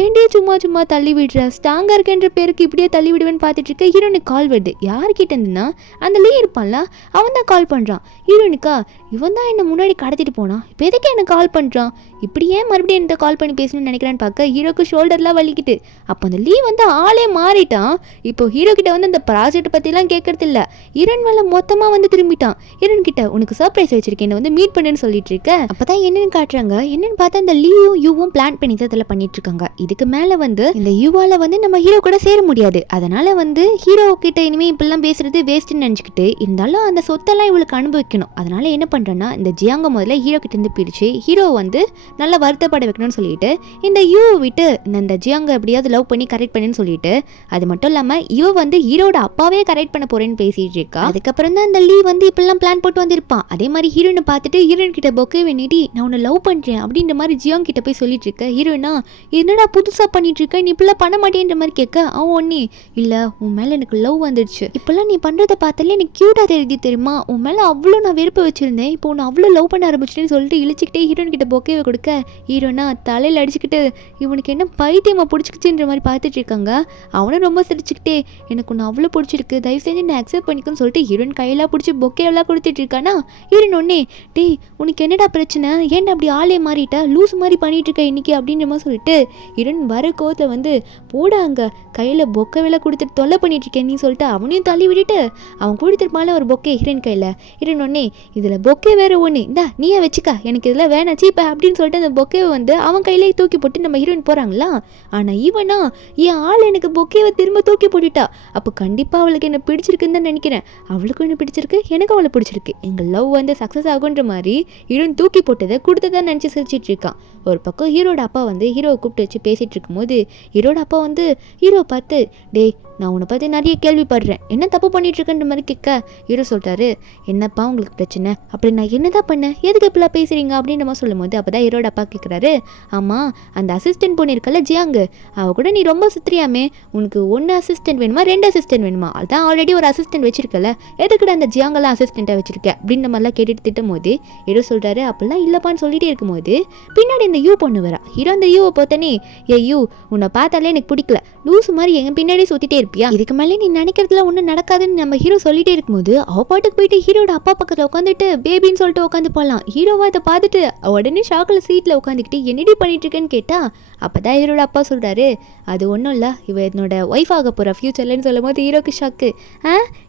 ஏண்டே சும்மா தள்ளி விடுற, ஸ்ட்ராங்காக இருக்கேன்ற பேருக்கு இப்படியே தள்ளி விடுவேன்னு பார்த்துட்டு இருக்க. ஹீரோனுக்கு கால் வருது. யார்கிட்ட இருந்துன்னா அந்த லீ இருப்பான்ல அவன் தான் கால் பண்ணுறான். ஹீரோனுக்கா இவன் தான் என்னை முன்னாடி கடத்திட்டு போனான், இப்போ எதுக்கு என்ன கால் பண்ணுறான், இப்படி ஏன் மறுபடியும் என்கிட்ட கால் பண்ணி பேசணும்னு நினைக்கிறான்னு பார்க்க ஹீரோக்கு ஷோல்டர்லாம் வலிக்கிட்டு. அப்போ அந்த லீ வந்து ஆளே மாறிட்டான். இப்போ ஹீரோ கிட்ட வந்து அந்த ப்ராஜெக்ட் பற்றிலாம் கேட்கறது இல்லை, ஹீரோன் மேலே மொத்தமாக வந்து திரும்பிட்டான். ஹீரோன் கிட்ட உனக்கு சர்ப்ரைஸ் வச்சிருக்கேன், என்னை வந்து மீட் பண்ணுன்னு சொல்லிட்டு இருக்க. அப்போ தான் என்னென்னு காட்டுறாங்க. என்னென்னு பார்த்தா இந்த லீயும் யூவும் பிளான் பண்ணி தான் அதில் பண்ணிட்டு இருக்காங்க. இதுக்கு மேலே வந்து இந்த யூவால் வந்து நம்ம ஹீரோ கூட சேர முடியாது, அதனால வந்து ஹீரோ கிட்ட இனிமேல் இப்படிலாம் பேசுறது வேஸ்ட்னு நினச்சிக்கிட்டு இருந்தாலும் அந்த சொத்தெல்லாம் இவளுக்கு அனுபவிக்கணும். அதனால என்ன பண்ணுறேன்னா இந்த ஜியாங்க முதல்ல ஹீரோ கிட்ட இருந்து பிரித்து ஹீரோ வந்து நல்லா வருத்தப்பட வைக்கணும்னு சொல்லிட்டு இந்த யூவை விட்டு இந்த ஜியாங்க எப்படியாவது லவ் பண்ணி கரெக்ட் பண்ணுன்னு சொல்லிட்டு, அது மட்டும் இல்லாமல் இவ வந்து ஹீரோட அப்பாவே கரெக்ட் பண்ண போறேன்னு பேசிட்டு இருக்கா. அதுக்கப்புறம் தான் இந்த லீ வந்து இப்பெல்லாம் பிளான் போட்டு வந்திருப்பான். அதே மாதிரி ஹீரோனை பார்த்துட்டு ஹீரோயின் கிட்ட பொக்கே வேணிடி நான் உன்னை லவ் பண்ணுறேன் அப்படின்ற மாதிரி ஜியாங் கிட்ட போய் சொல்லிட்டு இருக்க. ஹீரோயினா என்னடா புதுசாக பண்ணிட்டு இருக்க, நீ இப்பெல்லாம் பண்ண மாட்டேன்ற மாதிரி கேட்க அவன் ஒன்னே இல்லை உன் மேலே எனக்கு லவ் வந்துடுச்சு, இப்பெல்லாம் நீ பண்ணுறதை பார்த்தாலே எனக்கு க்யூட்டாக தெரியுது தெரியுமா, உன் மேலே அவ்வளோ நான் வெறுப்பு வச்சிருந்தேன், இப்போ உன்னை அவ்வளோ லவ் பண்ண ஆரம்பிச்சிட்டேன்னு சொல்லிட்டு இழிச்சிக்கிட்டே ஹீரோயின் கிட்ட பொக்கேவை கொடுக்க ஹீரோனா தலையில் அடிச்சுக்கிட்டு இவனுக்கு என்ன பைத்தியமாக பிடிச்சிக்கிச்சுன்ற மாதிரி பார்த்துட்டு இருக்காங்க. அவனும் ரொம்ப சிரிச்சுக்கிட்டே எனக்கு ஒன்று அவ்வளோ பிடிச்சிருக்கு, தயவு செஞ்சு நான் அக்செப்ட் பண்ணிக்கணும்னு சொல்லிட்டு ஹீரோயின் கையெல்லாம் பிடிச்சி பொக்கேவெல்லாம் கொடுத்துட்டு இருக்கானா. ஹீரோயின் ஒன்னே டேய் உனக்கு என்னடா பிரச்சனை, ஏன்டா அப்படி ஆளே மாறிட்ட, லூஸ் மாதிரி பண்ணிட்டு இருக்க இன்னைக்கு அப்படின்ற மாதிரி சொல்லிட்டு ஹீரோயின் வர கோவத்தில் வந்து போடாங்க கையில் பொக்கவேலாம் கொடுத்துட்டு தொல்லை பண்ணிட்டு இருக்கேன் நீ சொல்லிட்டு அவனையும் தள்ளி விட்டுட்டு அவன் கொடுத்துருப்பால ஒரு பொக்கே ஹீரோயின் கையில். ஹீரோயின் ஒன்னே இதில் பொக்கே வேற ஒன்று இந்தா நீயே வச்சுக்கா எனக்கு இதில் வேணாம் சீப்பா அப்படின்னு சொல்லிட்டு அந்த பொக்கேவை வந்து அவன் கையிலேயே தூக்கி போட்டு நம்ம ஹீரோயின் போகிறாங்களா. ஆனால் ஈவனா என் ஆள் எனக்கு பொக்கேவை திரும்ப தூக்கி போட்டுட்டா, அப்போ கண்டிப்பாக அவளுக்கு என்ன பிடிச்சிருக்குன்னு தான் நினைக்கிறேன், அவளுக்கும் என்ன பிடிச்சிருக்கு எனக்கும் அவளை பிடிச்சிருக்கு, எங்கள் லவ் வந்து சக்ஸஸ் ஆகுன்ற மாதிரி ஹீரோயின் தூக்கி போட்டதை கொடுத்ததான் நினச்சி சிரிச்சிட்டு இருக்கான். ஒரு பக்கம் ஹீரோட அப்பா வந்து ஹீரோவை கூப்பிட்டு வச்சு பேசிகிட்டு இருக்கும்போது ஹீரோட அப்பா வந்து ஹீரோ பார்த்து டேய் நான் உன்னை பற்றி நிறைய கேள்விப்படுறேன், என்ன தப்பு பண்ணிகிட்ருக்கன்ற மாதிரி கேட்க ஹீரோ சொல்லிட்டாரு என்னப்பா உங்களுக்கு பிரச்சனை, அப்படி நான் என்ன தான் பண்ணேன் எதுக்கு இப்பெல்லாம் பேசுகிறீங்க அப்படின்ற மாதிரி சொல்லும் போது அப்போ தான் ஹீரோட அப்பா கேட்குறாரு ஆமாம் அந்த அசிஸ்டன்ட் பொண்ணு இருக்கல ஜியாங்கு அவ கூட நீ ரொம்ப சுத்துறியாமே, உனக்கு 1 அசிஸ்டன்ட் வேணுமா 2 அசிஸ்டன்ட் வேணுமா, அதுதான் ஆல்ரெடி ஒரு அசிஸ்டன்ட் வச்சிருக்கல எதுக்குடா அந்த ஜியாங்கெல்லாம் அசிஸ்டண்ட்டாக வச்சிருக்கேன் அப்படின்ற மாதிரிலாம் கேட்டுட்டு திட்டும் போது ஹீரோ சொல்கிறாரு அப்படிலாம் இல்லைப்பான்னு சொல்லிட்டே இருக்கும்போது பின்னாடி இந்த யூ பொண்ணு வரா. ஹீரோ அந்த யூவை பார்த்தனே ஏ யூ உன்னை பார்த்தாலே எனக்கு பிடிக்கல, லூஸ் மாதிரி எங்கள் பின்னாடி சுற்றிட்டே இருப்பியா, இதுக்கு மேலே நீ நினைக்கிறதுல ஒன்றும் நடக்காதுன்னு நம்ம ஹீரோ சொல்லிட்டே இருக்கும்போது அவ பாட்டுக்கு போயிட்டு ஹீரோட அப்பா பக்கத்தில் உட்காந்துட்டு பேபின்னு சொல்லிட்டு உட்காந்து போகலாம். ஹீரோவா அதை பார்த்துட்டு உடனே ஷாக்கில் சீட்டில் உட்காந்துக்கிட்டு என்னடி பண்ணிட்டு இருக்கேன்னு கேட்டா அப்போ தான் ஹீரோட அப்பா சொல்கிறாரு அது ஒன்றும் இல்லை இவ என்னோட ஒய்ஃப் ஆக போகிற ஃப்யூச்சர்லன்னு சொல்லும் போது ஹீரோக்கு ஷாக்கு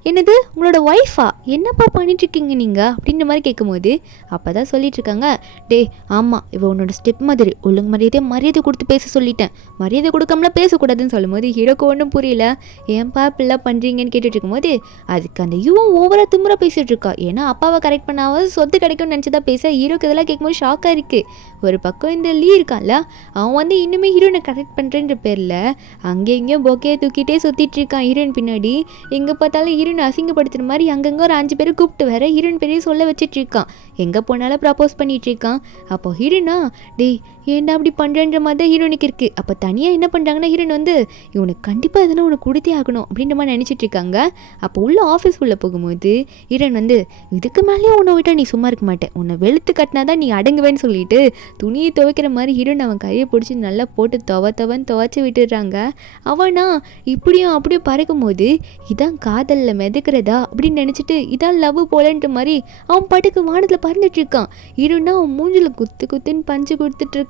என்னது உங்களோட ஒய்ஃபா என்னப்பா பண்ணிட்டுருக்கீங்க நீங்கள் அப்படின்ற மாதிரி கேட்கும்போது அப்போ தான் சொல்லிட்டு இருக்காங்க டே ஆமாம் இவ உன்னோட ஸ்டெப் மாதிரி ஒழுங்கு மரியாதை கொடுத்து பேச சொல்லிட்டேன், மரியாதை கொடுக்காமலாம் பேசக்கூடாதுன்னு சொல்லும்போது ஹீரோக்கு ஒன்றும் புரியல, ஏன்பா இப்படிலாம் பண்ணுறீங்கன்னு கேட்டுட்டு இருக்கும்போது அதுக்கு அந்த யூவும் ஓவராக திமுறை பேசிகிட்டு இருக்கா. ஏன்னா அப்பாவை கரெக்ட் பண்ணாவது சொத்து கிடைக்கும்னு நினச்சி தான் பேச ஹீரோக்கு இதெல்லாம் கேட்கும்போது ஷாக்காக இருக்குது. ஒரு பக்கம் இந்த லீ இருக்கான்ல அவன் வந்து இன்னுமே ஹீரோனை கரெக்ட் பண்ணுறேன்ற பேரில் அங்கே இங்கேயும் பொக்கையை தூக்கிட்டே சுற்றிட்டு இருக்கான் ஹீரோயின் பின்னாடி. எங்கே பார்த்தாலும் ஹீரோனை அசிங்கப்படுத்துகிற மாதிரி அங்கங்கே ஒரு 5 பேரை கூப்பிட்டு வேற ஹீரோயின் பேரையும் சொல்ல வச்சுட்டு இருக்கான், எங்கே போனாலும் ப்ரப்போஸ் பண்ணிட்டு இருக்கான். அப்போ ஹீரோனா டேய் ஏன்டா அப்படி பண்ணுறன்ற மாதிரி தான் ஹீரோனுக்கு இருக்குது. அப்போ தனியாக என்ன பண்ணுறாங்கன்னா ஹீரோயின் வந்து இவனுக்கு கண்டிப்பாக எதனா உனக்கு கொடுத்தே ஆகணும் அப்படின்ற மாதிரி நினச்சிட்டு இருக்காங்க. அப்போ உள்ள ஆஃபீஸ் உள்ளே போகும்போது ஹீரோயின் வந்து இதுக்கு மேலேயே உன்னை விட்டால் நீ சும்மா இருக்க மாட்டேன், உன்னை வெளுத்து கட்டினா தான் நீ அடங்குவேன்னு சொல்லிட்டு துணியை துவைக்கிற மாதிரி ஹீரோயின் அவன் கையை பிடிச்சி நல்லா போட்டு துவன்னு துவைச்சி விட்டுடுறாங்க. அவனா இப்படியும் அப்படியும் பறக்கும் போது இதான் காதலில் மிதக்கிறதா அப்படின்னு நினச்சிட்டு இதான் லவ் போலன்ற மாதிரி அவன் பாட்டுக்கு வானத்தில் பறந்துட்டு இருக்கான். ஹீரோனா அவன் மூஞ்சில் குத்துன்னு பஞ்சு கொடுத்துட்டு இருக்காங்க.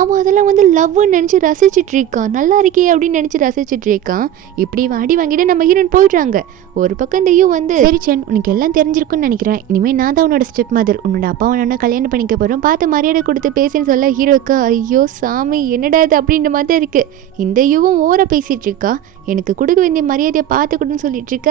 அவன் அதெல்லாம் வந்து லவ்னு நினச்சி ரசிச்சுட்டு இருக்கான், நல்லா இருக்கே அப்படின்னு நினச்சி ரசிச்சுட்டு இருக்கான். இப்படி வாடி வாங்கிட்டு நம்ம ஹீரோயின் போயிடுறாங்க. ஒரு பக்கம் இந்த யூ வந்து சரி சென் உனக்கு எல்லாம் தெரிஞ்சிருக்குன்னு நினைக்கிறேன், இனிமேல் நான் தான் உன்னோட ஸ்டெப் மதர், உன்னோட அப்பாவை நான் கல்யாணம் பண்ணிக்க போகிறோம், பார்த்து மரியாதை கொடுத்து பேசுன்னு சொல்ல ஹீரோக்கா ஐயோ சாமி என்னடா இது அப்படின்ற மாதிரி தான் இருக்குது. இந்த யூவும் ஓவராக பேசிகிட்டு இருக்கா, எனக்கு கொடுக்க வேண்டிய மரியாதையை பார்த்து கொடுன்னு சொல்லிட்டு இருக்க.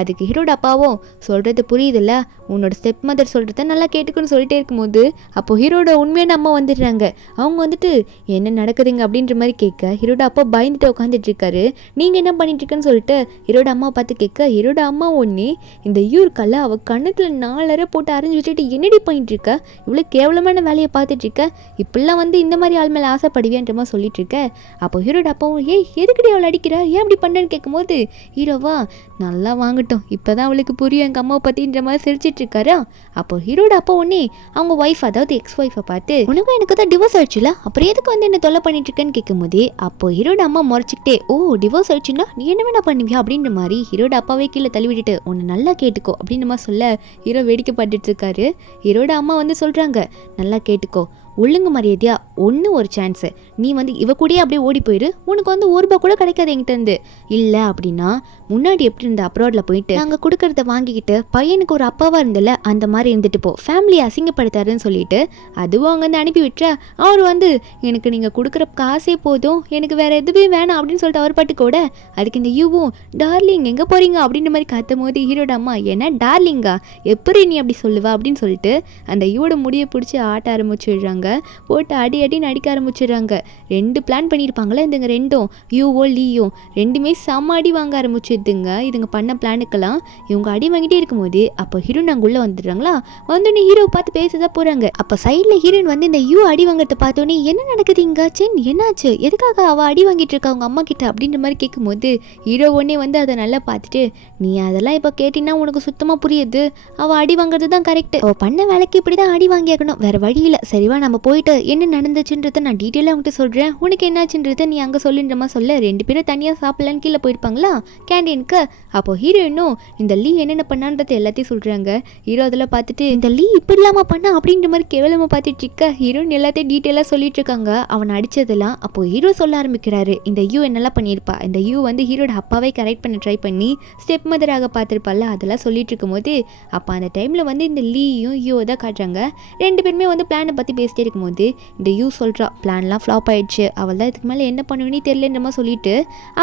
அதுக்கு ஹீரோட அப்பாவும் சொல்கிறது புரியுதுல்ல, உன்னோட ஸ்டெப் மதர் சொல்கிறத நல்லா கேட்டுக்குன்னு சொல்லிட்டே இருக்கும்போது அப்போது ஹீரோட உண்மையான அம்மா வந்துடுறாங்க. அவங்க வந்துட்டு என்ன நடக்குதுங்க அப்படின்ற மாதிரி கேட்க ஹீரோட அப்பா பயந்துட்டு உட்காந்துட்டு இருக்காரு. நீங்கள் என்ன பண்ணிட்டு இருக்கேன்னு சொல்லிட்டு ஹீரோட அம்மா பார்த்து கேட்க ஹீரோட அம்மா ஒன்று இந்த யூருக்கல்ல அவள் கண்ணத்தில் 4 போட்டு அரைஞ்சி வச்சுட்டு என்னடி பண்ணிட்டு இருக்க, இவ்வளோ கேவலமான வேலையை பார்த்துட்டு இருக்க, இப்படிலாம் வந்து இந்த மாதிரி ஆள் மேலே ஆசைப்படுவியான்ற மாதிரி சொல்லிட்டு இருக்க. அப்போ ஹீரோட அப்பாவும் ஏய் எதுக்கடி அவளை அடிக்கிற, ஏன் அப்படி பண்ணுறேன்னு கேட்கும்போது ஹீரோவா நல்லா வாங்கட்டும் இப்போ தான் அவளுக்கு புரியும் எங்கள் அம்மாவை பற்றின்ற மாதிரி சிரிச்சிட்டு இருக்காரா. அப்போ ஹீரோட அப்பா ஒன்னே அவங்க ஒய்ஃப் அதாவது எக்ஸ் ஒய்ஃபை பார்த்து உனக்கும் எனக்கு தான் டிவோர்ஸ் ஆயிடுச்சுல அப்புறம் எதுக்கு வந்து என்ன தொல்லை பண்ணிட்டு இருக்கேன்னு கேட்கும்போது அப்போ ஹீரோட அம்மா முறைச்சிக்கிட்டே ஓ டிவோர்ஸ் ஆயிடுச்சுன்னா நீ என்ன வேணா பண்ணுவியா அப்படின்ற மாதிரி ஹீரோட அப்பாவே கீழே தள்ளி விட்டுட்டு உன்னை நல்லா கேட்டுக்கோ அப்படின்ற மாதிரி சொல்ல ஹீரோ வேடிக்கை பார்த்துட்டு இருக்காரு. ஹீரோட அம்மா வந்து சொல்கிறாங்க நல்லா கேட்டுக்கோ ஒழுங்கு மரியாதையா ஒன்று ஒரு சான்ஸு, நீ வந்து இவ கூடயே அப்படியே ஓடி போயிரு, உனக்கு வந்து ₹1 கூட கிடைக்காது என்கிட்டருந்து. இல்லை அப்படின்னா முன்னாடி எப்படி இருந்த அப்ராடில் போயிட்டு நாங்கள் கொடுக்கறத வாங்கிக்கிட்டு பையனுக்கு ஒரு அப்பாவாக இருந்தில்ல அந்த மாதிரி இருந்துட்டு போ, ஃபேமிலியை அசிங்கப்படுத்தாருன்னு சொல்லிட்டு அதுவும் அங்கே வந்து அனுப்பி விட்டுற. அவர் வந்து எனக்கு நீங்கள் கொடுக்குற காசே போதும், எனக்கு வேறு எதுவுமே வேணாம் அப்படின்னு சொல்லிட்டு அவர் பாட்டு கூட. அதுக்கு இந்த யூவும் டார்லிங் எங்கே போகிறீங்க அப்படின்ற மாதிரி கத்தும் போது ஹீரோட அம்மா என்ன டார்லிங்கா, எப்படி நீ அப்படி சொல்லுவா அப்படின்னு சொல்லிட்டு அந்த யூவோட முடியை பிடிச்சி ஆட்ட ஆரம்பிச்சிடுறாங்க. போட்டு அடி அடின்னு அடிக்க ஆரம்பிச்சிடுறாங்க. 2 பிளான் பண்ணியிருப்பாங்களே இதுங்க ரெண்டும், யூவோ லீயோ ரெண்டுமே செம்ம அடி வாங்க ஆரம்பிச்சிடுதுங்க. இதுங்க பண்ண பிளானுக்கெல்லாம் இவங்க அடி வாங்கிட்டே இருக்கும்போது அப்போ ஹீரோயின் அங்கே உள்ளே வந்துடுறாங்களா. வந்தோடனே ஹீரோவை பார்த்து பேசதான் போகிறாங்க. அப்போ சைடில் ஹீரோயின் வந்து இந்த யூ அடி வாங்கிறத பார்த்தோன்னே என்ன நடக்குது இங்கே சென், என்னாச்சு, எதுக்காக அவள் அடி வாங்கிட்டு இருக்கா அவங்க அம்மா கிட்ட அப்படின்ற மாதிரி கேட்கும்போது ஹீரோ ஒன்னே வந்து அதை நல்லா பார்த்துட்டு, நீ அதெல்லாம் இப்போ கேட்டிங்கன்னா உனக்கு சுத்தமாக புரியுது, அவள் அடி வாங்குறது தான் கரெக்ட், அவள் பண்ண வேலைக்கு இப்படி தான் அடி வாங்கியாக்கணும், வேறு வழியில். சரிவா நம்ம போயிட்டு என்ன நடந்துச்சுன்றதை நான் டீட்டெயிலாக அவங்ககிட்ட சொல்கிறேன், உனக்கு என்னாச்சுன்றதை நீ அங்கே சொல்லுன்றமா சொல்ல. 2 பேரும் தனியாக சாப்பிடலான்னு கீழே போயிருப்பாங்களா கேண்டீனுக்கு. அப்போது ஹீரோயினும் இந்த லீ என்னென்ன பண்ணான்றது எல்லாத்தையும் சொல்கிறாங்க. ஹீரோ அதில் பார்த்துட்டு இந்த லீ இப்படி இல்லாமல் பண்ணா அப்படின்ற மாதிரி கேவலமாக பார்த்துட்டு இருக்க. ஹீரோயின் எல்லாத்தையும் டீட்டெயிலாக சொல்லிட்டு இருக்காங்க அவன் அடித்ததெல்லாம். அப்போது ஹீரோ சொல்ல ஆரம்பிக்கிறாரு, இந்த யூ என்னெல்லாம் பண்ணியிருப்பா, இந்த யூ வந்து ஹீரோட அப்பாவே கரெக்ட் பண்ண ட்ரை பண்ணி ஸ்டெப் மதராக பார்த்துருப்பால, அதெல்லாம் சொல்லிட்டு இருக்கும்போது அப்போ அந்த டைமில் வந்து இந்த லீயும் யூ தான் காட்டுறாங்க. 2 பேருமே வந்து பிளானை பற்றி பேசிட்டே இருக்கும்போது இந்த யூ சொல்கிறா, பிளான்லாம் ஃப்ளாப் ஆயிடுச்சு, அவள் தான் இதுக்கு மேலே என்ன பண்ணுவேன்னு தெரியலன்ற மாதிரி சொல்லிட்டு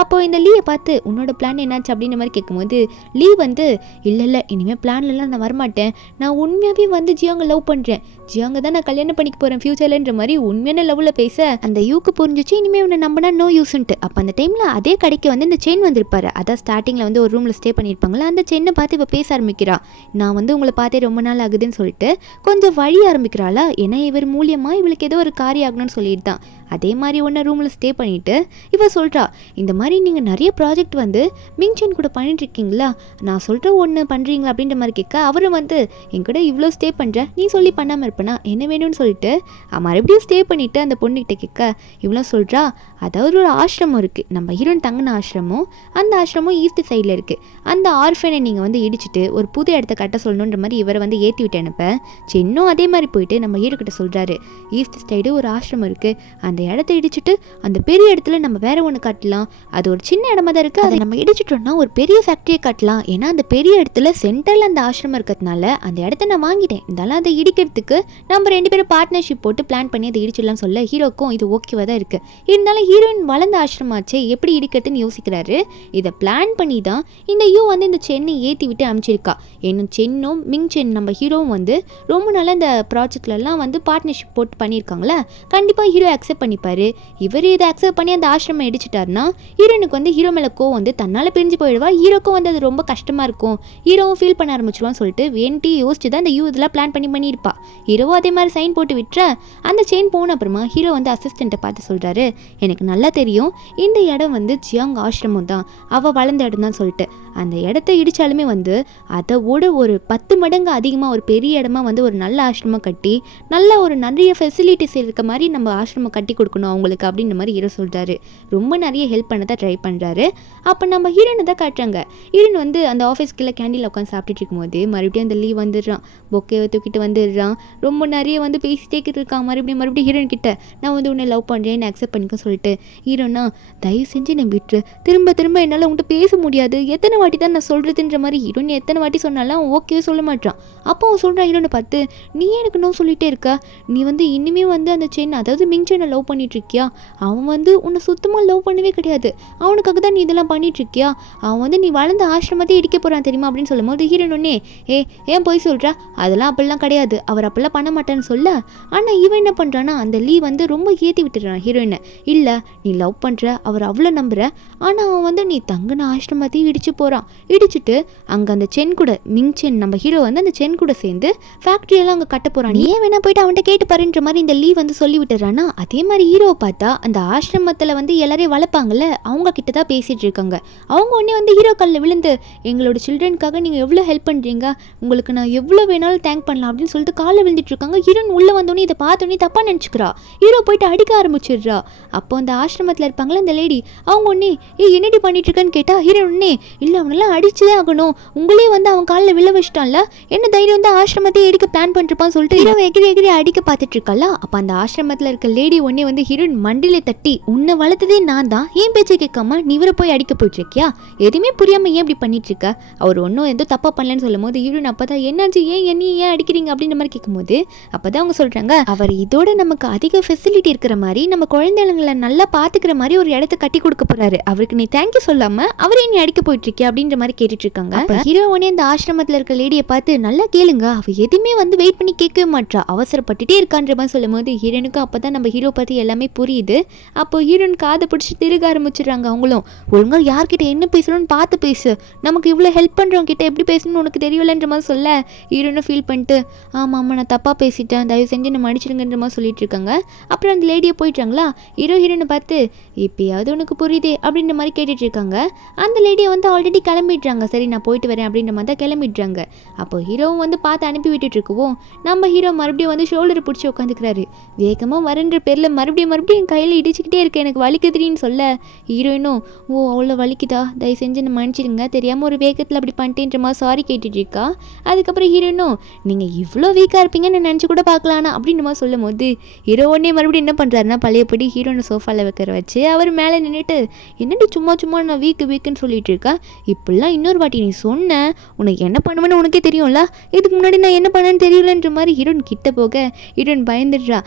அப்போது இந்த லீயை பார்த்து உன்னோட பிளான் என்னாச்சு அப்படின்ற மாதிரி கேட்கும்போது லீ வந்து இல்லை இனிமேல் பிளான்லாம் நான் வரமாட்டேன், நான் உண்மையாகவே வந்து ஜியாங்க லவ் பண்ணுறேன், ஜியாங்க தான் நான் கல்யாணம் பண்ணிக்க போகிறேன் ஃபியூச்சர்லன்ற மாதிரி உண்மையான லவ்வில் பேச அந்த யூக்கு புரிஞ்சிச்சு இனிமேல் உன்னை நம்பினா நோ யூஸ்ன்ட்டு. அப்போ அந்த டைமில் அதே கடைக்கு வந்து இந்த செயின் வந்திருப்பாரு. அதான் ஸ்டார்டிங்கில் வந்து ஒரு ரூமில் ஸ்டே பண்ணியிருப்பாங்களா, அந்த செயினை பார்த்து இப்போ பேச ஆரம்பிக்கிறா. நான் வந்து உங்களை பார்த்தே ரொம்ப நாள் ஆகுதுன்னு சொல்லிட்டு கொஞ்சம் வழி ஆரம்பிக்கிறாளா. ஏன்னா இவர் மூலியமாக இவளுக்கு ஏதோ ஒரு காரியம் ஆகணும்னு சொல்லிட்டு தான். அதே மாதிரி ஒன்று ரூமில் ஸ்டே பண்ணிவிட்டு இவ சொல்கிறா, இந்த மாதிரி நீங்கள் நிறைய ப்ராஜெக்ட் வந்து மிங்சன் கூட பண்ணிட்டுருக்கீங்களா, நான் சொல்கிற ஒன்று பண்ணுறீங்களா அப்படின்ற மாதிரி கேட்க அவரும் வந்து என் கூட இவ்வளோ ஸ்டே பண்ணுற, நீ சொல்லி பண்ணாமல் இருப்பேனா, என்ன வேணும்னு சொல்லிட்டு மறுபடியும் ஸ்டே பண்ணிவிட்டு அந்த பொண்ணுக்கிட்ட கேட்க இவ்வளோ சொல்கிறா, அதாவது ஒரு ஆசிரமம் இருக்குது, நம்ம ஹீரோயின் தங்கின ஆசிரமம், அந்த ஆசிரமம் ஈஸ்ட் சைடில் இருக்குது, அந்த ஆர்ஃபனை நீங்கள் வந்து இடிச்சிட்டு ஒரு புது இடத்த கட்ட சொல்லணுன்ற மாதிரி இவரை வந்து ஏற்றி விட்டு அனுப்ப. சென்னும் அதே மாதிரி போயிட்டு நம்ம ஹீரோ கிட்ட சொல்கிறாரு, ஈஸ்ட் சைடு ஒரு ஆசிரமம் இருக்குது, அந்த இடத்த இடிச்சிட்டு அந்த பெரிய இடத்துல நம்ம வேற ஒன்று கட்டலாம், அது ஒரு சின்ன இடமா தான் இருக்குது, அதை நம்ம இடிச்சிட்டோம்னா ஒரு பெரிய ஃபேக்ட்ரியை கட்டலாம், ஏன்னா அந்த பெரிய இடத்துல சென்டரில் அந்த ஆசிரமம் இருக்கிறதுனால அந்த இடத்த நான் வாங்கிட்டேன், இருந்தாலும் அதை இடிக்கிறதுக்கு நம்ம 2 பேரும் பார்ட்னர்ஷிப் போட்டு பிளான் பண்ணி அதை இடிச்சிடலாம் சொல்ல ஹீரோக்கும் இது ஓகேவா தான் இருக்குது. இருந்தாலும் ஹீரோயின் வளர்ந்த ஆசிரமாச்சே எப்படி இடிக்கிறதுன்னு யோசிக்கிறாரு. இதை பிளான் பண்ணி தான் இந்த யூ வந்து இந்த சென்னை ஏற்றி விட்டு அனுப்பிச்சிருக்கா. இன்னும் சென்னும் மிங்சென் நம்ம ஹீரோவும் வந்து ரொம்ப நாளாக இந்த ப்ராஜெக்ட்லலாம் வந்து பார்ட்னர்ஷிப் போட்டு பண்ணியிருக்காங்களே, கண்டிப்பாக ஹீரோ அக்செப்ட் பண்ணிப்பார். இவர் இதை அக்செப்ட் பண்ணி அந்த ஆசிரமம் இடிச்சிட்டாருன்னா ஹீரோனுக்கு வந்து ஹீரோ மேலே கோவம் வந்து தன்னால் பிரிஞ்சு போயிடுவா, ஹீரோக்கும் வந்து அது ரொம்ப கஷ்டமாக இருக்கும், ஹீரோவும் ஃபீல் பண்ண ஆரம்பிச்சிருவான்னு சொல்லிட்டு வேண்டி யோசிச்சு தான் இந்த யூ இதெல்லாம் பிளான் பண்ணியிருப்பா. ஹீரோவும் அதே மாதிரி சைன் போட்டு விட்டுற. அந்த செயின் போன அப்புறமா ஹீரோ வந்து அசிஸ்டண்ட்டை பார்த்து சொல்கிறாரு, எனக்கு நல்லா தெரியும் இந்த இடம் வந்து ஜியாங் ஆசிரமம் தான், அவள் வளர்ந்த இடம் தான் சொல்லிட்டு அந்த இடத்த இடித்தாலுமே வந்து அதோட ஒரு 10 மடங்கு அதிகமாக ஒரு பெரிய இடமா வந்து ஒரு நல்ல ஆசிரமம் கட்டி நல்ல ஒரு நிறைய ஃபெசிலிட்டிஸ் இருக்க மாதிரி நம்ம ஆசிரமம் கட்டி கொடுக்கணும் அவங்களுக்கு அப்படின்ற மாதிரி ஹீரோ சொல்கிறாரு. ரொம்ப நிறைய ஹெல்ப் பண்ண தான் ட்ரை பண்ணுறாரு. அப்போ நம்ம ஹீரோனை தான் காட்டுறாங்க. ஹீரோன் வந்து அந்த ஆஃபீஸ்க்குள்ள கேண்டீனில் உட்காந்து சாப்பிட்டுட்டு இருக்கும்போது மறுபடியும் அந்த லீவ் வந்துடுறான், பொக்கையை தூக்கிட்டு வந்துடுறான், ரொம்ப நிறைய வந்து பேசிட்டே இருக்கான். மறுபடியும் ஹீரோன் கிட்ட நான் வந்து உன்னை லவ் பண்ணுறேன் அக்செப்ட் பண்ணிக்க சொல்லிட்டு ஹீரோனா தயவு செஞ்சு நான் விட்டுரு, திரும்ப என்னால் உன்கிட்ட பேச முடியாது, எத்தனை வாட்டி தான் நான் சொல்கிறதுன்ற மாதிரி ஹீரோன் எத்தனை வாட்டி சொன்னாலும் அவன் ஓகேவே சொல்ல மாட்டான். அப்போ அவன் சொல்கிறான் ஹீரோனை பார்த்து, நீ எனக்கு நோ சொல்லிகிட்டே இருக்கா, நீ வந்து இனிமே வந்து அந்த செயின் அதாவது மிங்சனை லவ் பண்ணிகிட்ருக்கியா, அவன் வந்து உன்னை சுத்தமாக லவ் பண்ணவே கிடையாது, அவனுக்காக தான் நீ இதெல்லாம் பண்ணிகிட்ருக்கியா, அவன் வந்து நீ வளர்ந்த ஆசிரமத்தை இடிக்க போகிறான் தெரியுமா அப்படின்னு சொல்லும் போது ஹீரோன் ஒன்னே ஏன் போய் சொல்கிறா, அதெல்லாம் அப்படிலாம் கிடையாது, அவர் அப்படிலாம் பண்ண மாட்டேன்னு சொல்ல. ஆனால் இவன் என்ன பண்ணுறான்னா அந்த லீ வந்து ரொம்ப ஏற்றி விட்டுறான் ஹீரோயினை. இல்லை நீ லவ் பண்ணுற, அவர் அவ்வளோ நம்புகிற, ஆனால் அவன் வந்து நீ தங்கின ஆசிரமத்தையும் இடிச்சு போகிறான், இடிச்சுட்டு அங்கே அந்த சென் கூட மிங்சென் நம்ம ஹீரோ வந்து அந்த சென் கூட சேர்ந்து ஃபேக்ட்ரியெல்லாம் அங்கே கட்ட போகிறான், நீ ஏன் வேணா போயிட்டு அவன்கிட்ட கேட்டு பாருன்ற மாதிரி இந்த லீ வந்து சொல்லி விட்டுறானா. அதே மாதிரி ஹீரோவை பார்த்தா அந்த ஆசிரமத்தில் வந்து எல்லாரையும் வளர்ப்பாங்கல்ல, அவங்க கிட்ட தான் பேசிகிட்டு இருக்காங்க. அவங்க உடனே வந்து ஹீரோ காலில் விழுந்து, எங்களோட சில்ட்ரனுக்காக நீங்கள் எவ்வளோ ஹெல்ப் பண்ணுறீங்க, உங்களுக்கு நான் எவ்வளோ வேணாலும் தேங்க் பண்ணலாம் அப்படின்னு சொல்லிட்டு காலில் விழுந்துட்டு இருக்காங்க. ஹீரோன் உள்ளே வந்தோடனே இதை பார்த்தோன்னே தப்பாக நினச்சிக்கிறா. ஹீரோ போயிட்டு அடிக்க ஆரம்பிச்சிடுறா. அப்போ அந்த ஆசிரமத்தில் இருப்பாங்களே அந்த லேடி, அவங்க உடனே என்னடி பண்ணிட்டு இருக்கேன்னு கேட்டால் ஹீரோ உடனே, இல்லை அவனெல்லாம் அடிச்சுதான் ஆகணும், உங்களே வந்து அவன் காலில் விழ வச்சிட்டான்ல, என்ன தைரியம் வந்து ஆசிரமத்தை எடுக்க பிளான் பண்ணிருப்பான்னு சொல்லிட்டு ஹீரோ எகிரி எகிரி அடிக்க பார்த்துட்டு இருக்கல. அப்போ அந்த ஆசிரமத்தில் இருக்க லேடி உடனே வந்து ஹீரோயின் மண்டியில தட்டி, உன்னை வளர்த்ததே நான் தான், ஏன் பேச்சை கேட்காம நீ இவரை போய் அடிக்க போயிட்டு இருக்கியா, எதுவுமே புரியாம ஏன் இப்படி பண்ணிட்டு இருக்க, அவர் ஒன்றும் எதோ தப்பா பண்ணலன்னு சொல்லும் போது ஹீரோயின் அப்பதான் என்னாச்சு, ஏன் அடிக்கிறீங்க அப்படின்ற மாதிரி கேட்கும்போது அப்பதான் அவங்க சொல்றாங்க, அவர் இதோட நமக்கு அதிக ஃபெசிலிட்டி இருக்கிற மாதிரி, நம்ம குழந்தைங்களை நல்லா பாத்துக்கிற மாதிரி ஒரு இடத்த கட்டி கொடுக்க போறாரு, அவருக்கு நீ தேங்க்யூ சொல்லாம அவரே நீ அடிக்க போயிட்டு இருக்கியா அப்படின்ற மாதிரி கேட்டுட்டு இருக்காங்க. ஹீரோ உடனே அந்த ஆசிரமத்தில் இருக்க லேடியை பார்த்து, நல்லா கேளுங்க, அவ எதுவுமே வந்து வெயிட் பண்ணி கேட்கவே மாட்டா, அவசரப்பட்டுட்டே இருக்கான்ற மாதிரி சொல்லும் போது ஹீரோனுக்கு அப்பதான் நம்ம ஹீரோ பத்தி எல்லாமே புரியுது. அப்போ ஹீரோன் காதை பிடிச்சி திருக ஆரம்பிச்சிடுறாங்க. அவங்களும் ஒழுங்கா யார்கிட்ட என்ன பேசணும்னு பார்த்து பேசு, நமக்கு இவ்வளோ ஹெல்ப் பண்ணுறவங்க கிட்ட எப்படி பேசணும்னு உனக்கு தெரியலன்ற மாதிரி சொல்ல ஹீரோனும் ஃபீல் பண்ணிட்டு, ஆமாம் நான் தப்பாக பேசிட்டேன், தயவு செஞ்சு நம்ம அடிச்சிடுங்கன்ற மாதிரி சொல்லிட்டு இருக்காங்க. அப்புறம் அந்த லேடியை போயிட்டாங்களா, ஹீரோனை பார்த்து இப்பயாவது உனக்கு புரியுதே அப்படின்ற மாதிரி கேட்டுட்டு இருக்காங்க. அந்த லேடியை வந்து ஆல்ரெடி கிளம்பிடுறாங்க. சரி நான் போயிட்டு வரேன் அப்படின்ற மாதிரி தான் கிளம்பிடுறாங்க. அப்போ ஹீரோவும் வந்து பார்த்து அனுப்பி விட்டுட்டு இருக்குவோம், நம்ம ஹீரோ மறுபடியும் வந்து ஷோல்டரை பிடிச்சி உட்காந்துக்கிறாரு. வேகமாக வரன்ற பேரில் மறுபடியும் என் கையில் இடிச்சுக்கிட்டே இருக்கேன், எனக்கு வலிக்குதுன்னு சொல்ல ஹீரோயினும், ஓ அவ்வளோ வலிக்குதா, தயவு செஞ்சு நம்ம மன்னிச்சிடுங்க, தெரியாமல் ஒரு வேகத்தில் அப்படி பண்ணிட்டேன்ற மாதிரி சாரி கேட்டுட்டு இருக்கா. அதுக்கப்புறம் ஹீரோயினும், நீங்கள் இவ்வளோ வீக்காக இருப்பீங்கன்னு நான் நினச்சி கூட பார்க்கலானா அப்படின்ற மாதிரி சொல்லும் போது ஹீரோ உடனே மறுபடியும் என்ன பண்ணுறாருன்னா, பழையபடி ஹீரோனை சோஃபாவில் வைக்கிற வச்சு அவர் மேலே நின்றுட்டு, என்னடி சும்மா நான் வீக்குன்னு சொல்லிட்டு இருக்கா, இப்படிலாம் இன்னொரு வாட்டி நீ சொன்ன உனக்கு என்ன பண்ணுவேன்னு உனக்கே தெரியும்ல, இதுக்கு முன்னாடி நான் என்ன பண்ணேன்னு தெரியலன்ற மாதிரி ஹீரோன் கிட்ட போக ஹீரோன் பயந்துடுறா.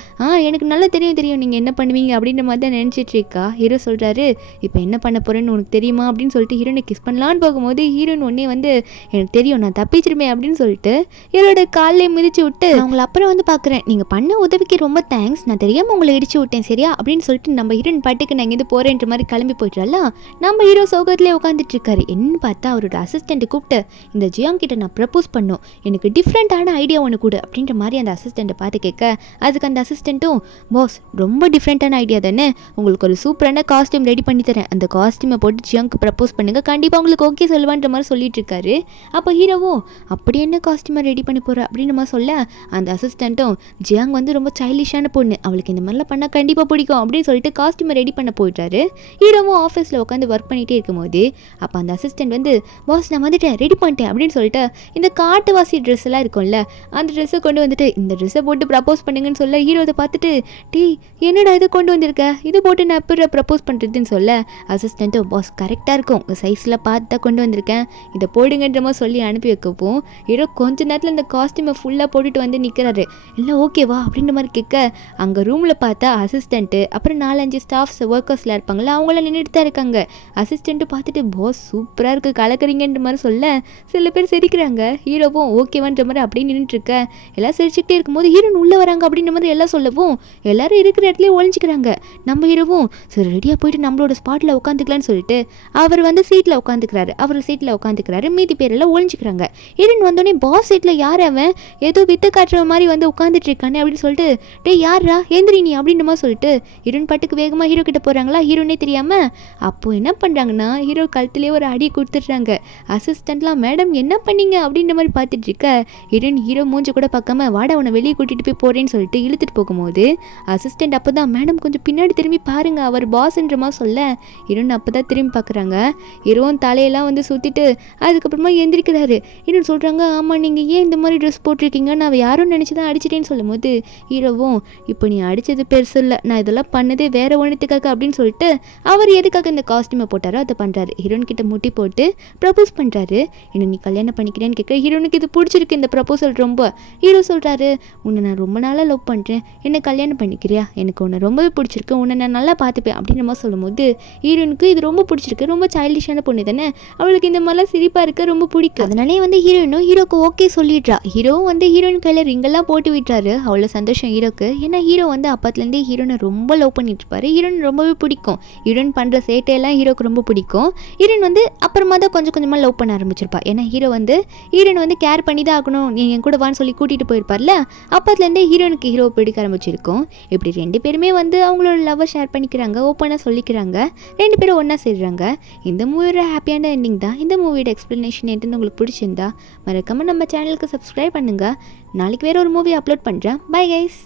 எனக்கு நல்லா தெரியும் நீங்கள் என்ன பண்ணுவீங்க அப்படின்ற மாதிரி தான் நினச்சிட்டு இருக்கா. ஹீரோ சொல்கிறாரு, இப்போ என்ன பண்ண போகிறேன்னு உனக்கு தெரியுமா அப்படின்னு சொல்லிட்டு ஹீரோனை கிஸ் பண்ணலான்னு போகும்போது ஹீரோன் உடனே வந்து, எனக்கு தெரியும் நான் தப்பிச்சிருமே அப்படின்னு சொல்லிட்டு ஹீரோட காலில் மிதிச்சு விட்டு, அவங்கள அப்புறம் வந்து பார்க்குறேன், நீங்கள் பண்ண உதவிக்கு ரொம்ப தேங்க்ஸ், நான் தெரியாமல் உங்களை இடிச்சு விட்டேன் சரியா அப்படின்னு சொல்லிட்டு நம்ம ஹீரோன் பாட்டுக்கு நான் இங்கேருந்து போகிறேன்ற மாதிரி கிளம்பி போயிட்டால. நம்ம ஹீரோ சோகத்திலே உட்காந்துட்டு இருக்காரு. என்னன்னு பார்த்தா அவரோட அசிஸ்டண்ட்டை கூப்பிட்டு, இந்த ஜியாங் கிட்ட நான் ப்ரப்போஸ் பண்ணோம், எனக்கு டிஃப்ரெண்ட்டான ஐடியா ஒன்று கூட அப்படின்ற மாதிரி அந்த அசிஸ்டண்ட்டை பார்த்து கேட்க, அதுக்கு அந்த அசிஸ்டண்ட்டும், பாஸ் ரொம்ப டிஃப்ரெண்ட்டான ஐடியா தானே, உங்களுக்கு ஒரு சூப்பரான காஸ்டியூம் ரெடி பண்ணி தரேன், அந்த காஸ்டியூமை போட்டு ஜியாங்க்கு ப்ரப்போஸ் பண்ணுங்க, கண்டிப்பாக உங்களுக்கு ஓகே சொல்லுவான்ற மாதிரி சொல்லிட்டு இருக்காரு. அப்போ ஹீரோவும், அப்படி என்ன காஸ்டியூமை ரெடி பண்ணி போகிற அப்படின்ற மாதிரி சொல்ல அந்த அசிஸ்டண்ட்டும், ஜியாங் வந்து ரொம்ப ஸ்டைலிஷான பொண்ணு, அவளுக்கு இந்த மாதிரிலாம் பண்ணால் கண்டிப்பாக பிடிக்கும் அப்படின்னு சொல்லிட்டு காஸ்டியூமை ரெடி பண்ண போயிட்டாரு. ஹீரோவும் ஆஃபீஸில் உட்காந்து ஒர்க் பண்ணிகிட்டே இருக்கும்போது அப்போ அந்த அசிஸ்டண்ட் வந்து, பாஸ் நான் வந்துட்டேன், ரெடி பண்ணிட்டேன் அப்படின்னு சொல்லிட்டு இந்த காட்டுவாசி ட்ரெஸ் எல்லாம் இருக்கும்ல அந்த ட்ரெஸ்ஸை கொண்டு வந்துட்டு, இந்த ட்ரெஸ்ஸை போட்டு ப்ரப்போஸ் பண்ணுங்கன்னு சொல்ல ஹீரோ அதை பார்த்துட்டு, என்னடா இதை கொண்டு வந்திருக்க, இது போட்டு நான் எப்படி ப்ரப்போஸ் பண்ணுறதுன்னு சொல்ல அசிஸ்டண்ட்டு, பாஸ் கரெக்டாக இருக்கும், உங்கள் சைஸில் பார்த்து தான் கொண்டு வந்திருக்கேன், இதை போடுங்கன்ற மாதிரி சொல்லி அனுப்பி வைக்கப்போம். ஹீரோ கொஞ்ச நேரத்தில் இந்த காஸ்டியூமை ஃபுல்லாக போட்டுட்டு வந்து நிற்கிறாரு. இல்லை ஓகேவா அப்படின்ற மாதிரி கேட்க அங்கே ரூமில் பார்த்தா அசிஸ்டண்ட்டு அப்புறம் 4-5 ஸ்டாஃப்ஸ் ஒர்க்கர்ஸில் இருப்பாங்களா அவங்களாம் நின்றுட்டு தான் இருக்காங்க. அசிஸ்டண்ட்டு பார்த்துட்டு, பாஸ் சூப்பராக இருக்குது கலக்குறீங்கன்ற மாதிரி சொல்ல சில பேர் சிரிக்கிறாங்க. ஹீரோவும் ஓகேவான்ற மாதிரி அப்படியே நின்றுட்டுருக்க எல்லாம் சிரிச்சுக்கிட்டே இருக்கும்போது ஹீரோன் உள்ளே வராங்க அப்படின்ற மாதிரி எல்லாம் சொல்லவும் எல்லாரும் இருக்கிற இடத்துல ஒழிஞ்சிக்கிறாங்க. நம்ம ஹீரோவும் சரி ரெடியாக போயிட்டு நம்மளோட ஸ்பாட்டில் உட்காந்துக்கலான்னு சொல்லிட்டு அவர் வந்து சீட்டில் உட்காந்துக்கிறாரு. மீதி பேரெல்லாம் ஒழிஞ்சிக்கிறாங்க. ஹீரோன் வந்தோடனே, பாஸ் சீட்டில் யார் அவன், ஏதோ வித்து காட்டுற மாதிரி வந்து உட்காந்துட்டு இருக்கானே அப்படின்னு சொல்லிட்டு, யாரா ஏந்திரி நீ அப்படின்ற மாதிரி சொல்லிட்டு ஹீரோன் பாட்டுக்கு வேகமாக ஹீரோ கிட்ட போகிறாங்களா, ஹீரோனே தெரியாமல். அப்போது என்ன பண்ணுறாங்கன்னா, ஹீரோ கழுத்துலேயே ஒரு அடி கொடுத்துட்றாங்க. அசிஸ்டண்ட்லாம், மேடம் என்ன பண்ணீங்க அப்படின்ற மாதிரி பார்த்துட்டு இருக்க ஹீரோ மூஞ்சி கூட பார்க்காம, வாடா உன்னை வெளியே கூட்டிகிட்டு போய் போகிறேன்னு சொல்லிட்டு இழுத்துட்டு போகும்போது அசிஸ்டண்ட் அப்போ தான், மேடம் கொஞ்சம் பின்னாடி திரும்பி பாருங்க அவர் பாஸ்ன்ற மாதிரி சொல்ல ஹீரோன் அப்போ தான் திரும்பி பார்க்குறாங்க. ஹீரோவும் தலையெல்லாம் வந்து சுற்றிட்டு அதுக்கப்புறமா எந்திரிக்கிறாரு. ஹீரோன் சொல்கிறாங்க, ஆமாம் நீங்கள் ஏன் இந்த மாதிரி ட்ரெஸ் போட்டிருக்கீங்க, நான் யாரும் நினச்சி தான் அடிச்சிட்டேன்னு சொல்லும் போது ஹீரோவும், இப்போ நீ அடித்தது பெருசு இல்லை, நான் இதெல்லாம் பண்ணதே வேறு ஒன்றுத்துக்காக அப்படின்னு சொல்லிட்டு அவர் எதுக்காக இந்த காஸ்டியூமை போட்டாரோ அதை பண்ணுறாரு. ஹீரோன் கிட்ட முட்டி போட்டு ப்ரப்போஸ் பண்ணுறாரு. இன்னும் நீ கல்யாணம் பண்ணிக்கிறேன்னு கேட்க ஹீரோனுக்கு இது பிடிச்சிருக்கு இந்த ப்ரப்போசல் ரொம்ப. ஹீரோ சொல்கிறாரு, உன்னை நான் ரொம்ப நாளாக லவ் பண்ணுறேன், என்னை கல்யாணம் பண்ணிக்கிறியா, எனக்கு உன்னை ரொம்பவே பிடிச்சிருக்கு, உன்னை நான் நல்லா பார்த்துப்பேன் அப்படின்ற மாதிரி சொல்லும்போது ஹீரோனுக்கு இது ரொம்ப பிடிச்சிருக்கு, ரொம்ப சைல்டிஷான பொண்ணு தானே, அவளுக்கு இந்த மாதிரிலாம் சிரிப்பாக இருக்க ரொம்ப பிடிக்கும். அதனாலே வந்து ஹீரோயினும் ஹீரோக்கு ஓகே சொல்லிடுறா. ஹீரோவும் வந்து ஹீரோயின் கையில் ரிங்கெல்லாம் போட்டு விட்டுறாரு. அவ்வளோ சந்தோஷம் ஹீரோக்கு. ஏன்னா ஹீரோ வந்து அப்பத்துலேருந்தே ஹீரோனை ரொம்ப லவ் பண்ணிட்டு இருப்பாரு. ஹீரோயின் ரொம்பவே பிடிக்கும். ஹீரோயின் பண்ணுற சேட்டையெல்லாம் ஹீரோக்கு ரொம்ப பிடிக்கும். ஹீரோயின் வந்து அப்புறமா தான் கொஞ்சம் கொஞ்சமாக லவ் பண்ண ஆரம்பிச்சிருப்பா. ஏன்னா ஹீரோயின் வந்து கேர் பண்ணி தான் ஆகணும், நீ என் கூட வான்னு சொல்லி கூட்டிகிட்டு போயிருப்பார்ல, அப்பத்துலேருந்தே ஹீரோனுக்கு ஹீரோ பிடிக்க ஆரம்பிச்சிருக்கும். இப்படி 2 2 பேருமே வந்து அவங்களோட லவ்வை ஷேர் பண்ணிக்கிறாங்க, ஓப்பனாக சொல்லிக்கிறாங்க, 2 பேரும் ஒன்றா சேர்றாங்க. இந்த மூவியோட ஹாப்பியான எண்டிங் தான். இந்த மூவியோட எக்ஸ்ப்ளனேஷன் என்னன்னு உங்களுக்கு பிடிச்சிருந்தா மறக்காமல் நம்ம சேனலுக்கு சப்ஸ்கிரைப் பண்ணுங்கள். நாளைக்கு வேறு ஒரு மூவி அப்லோட் பண்ணுறேன். Bye guys.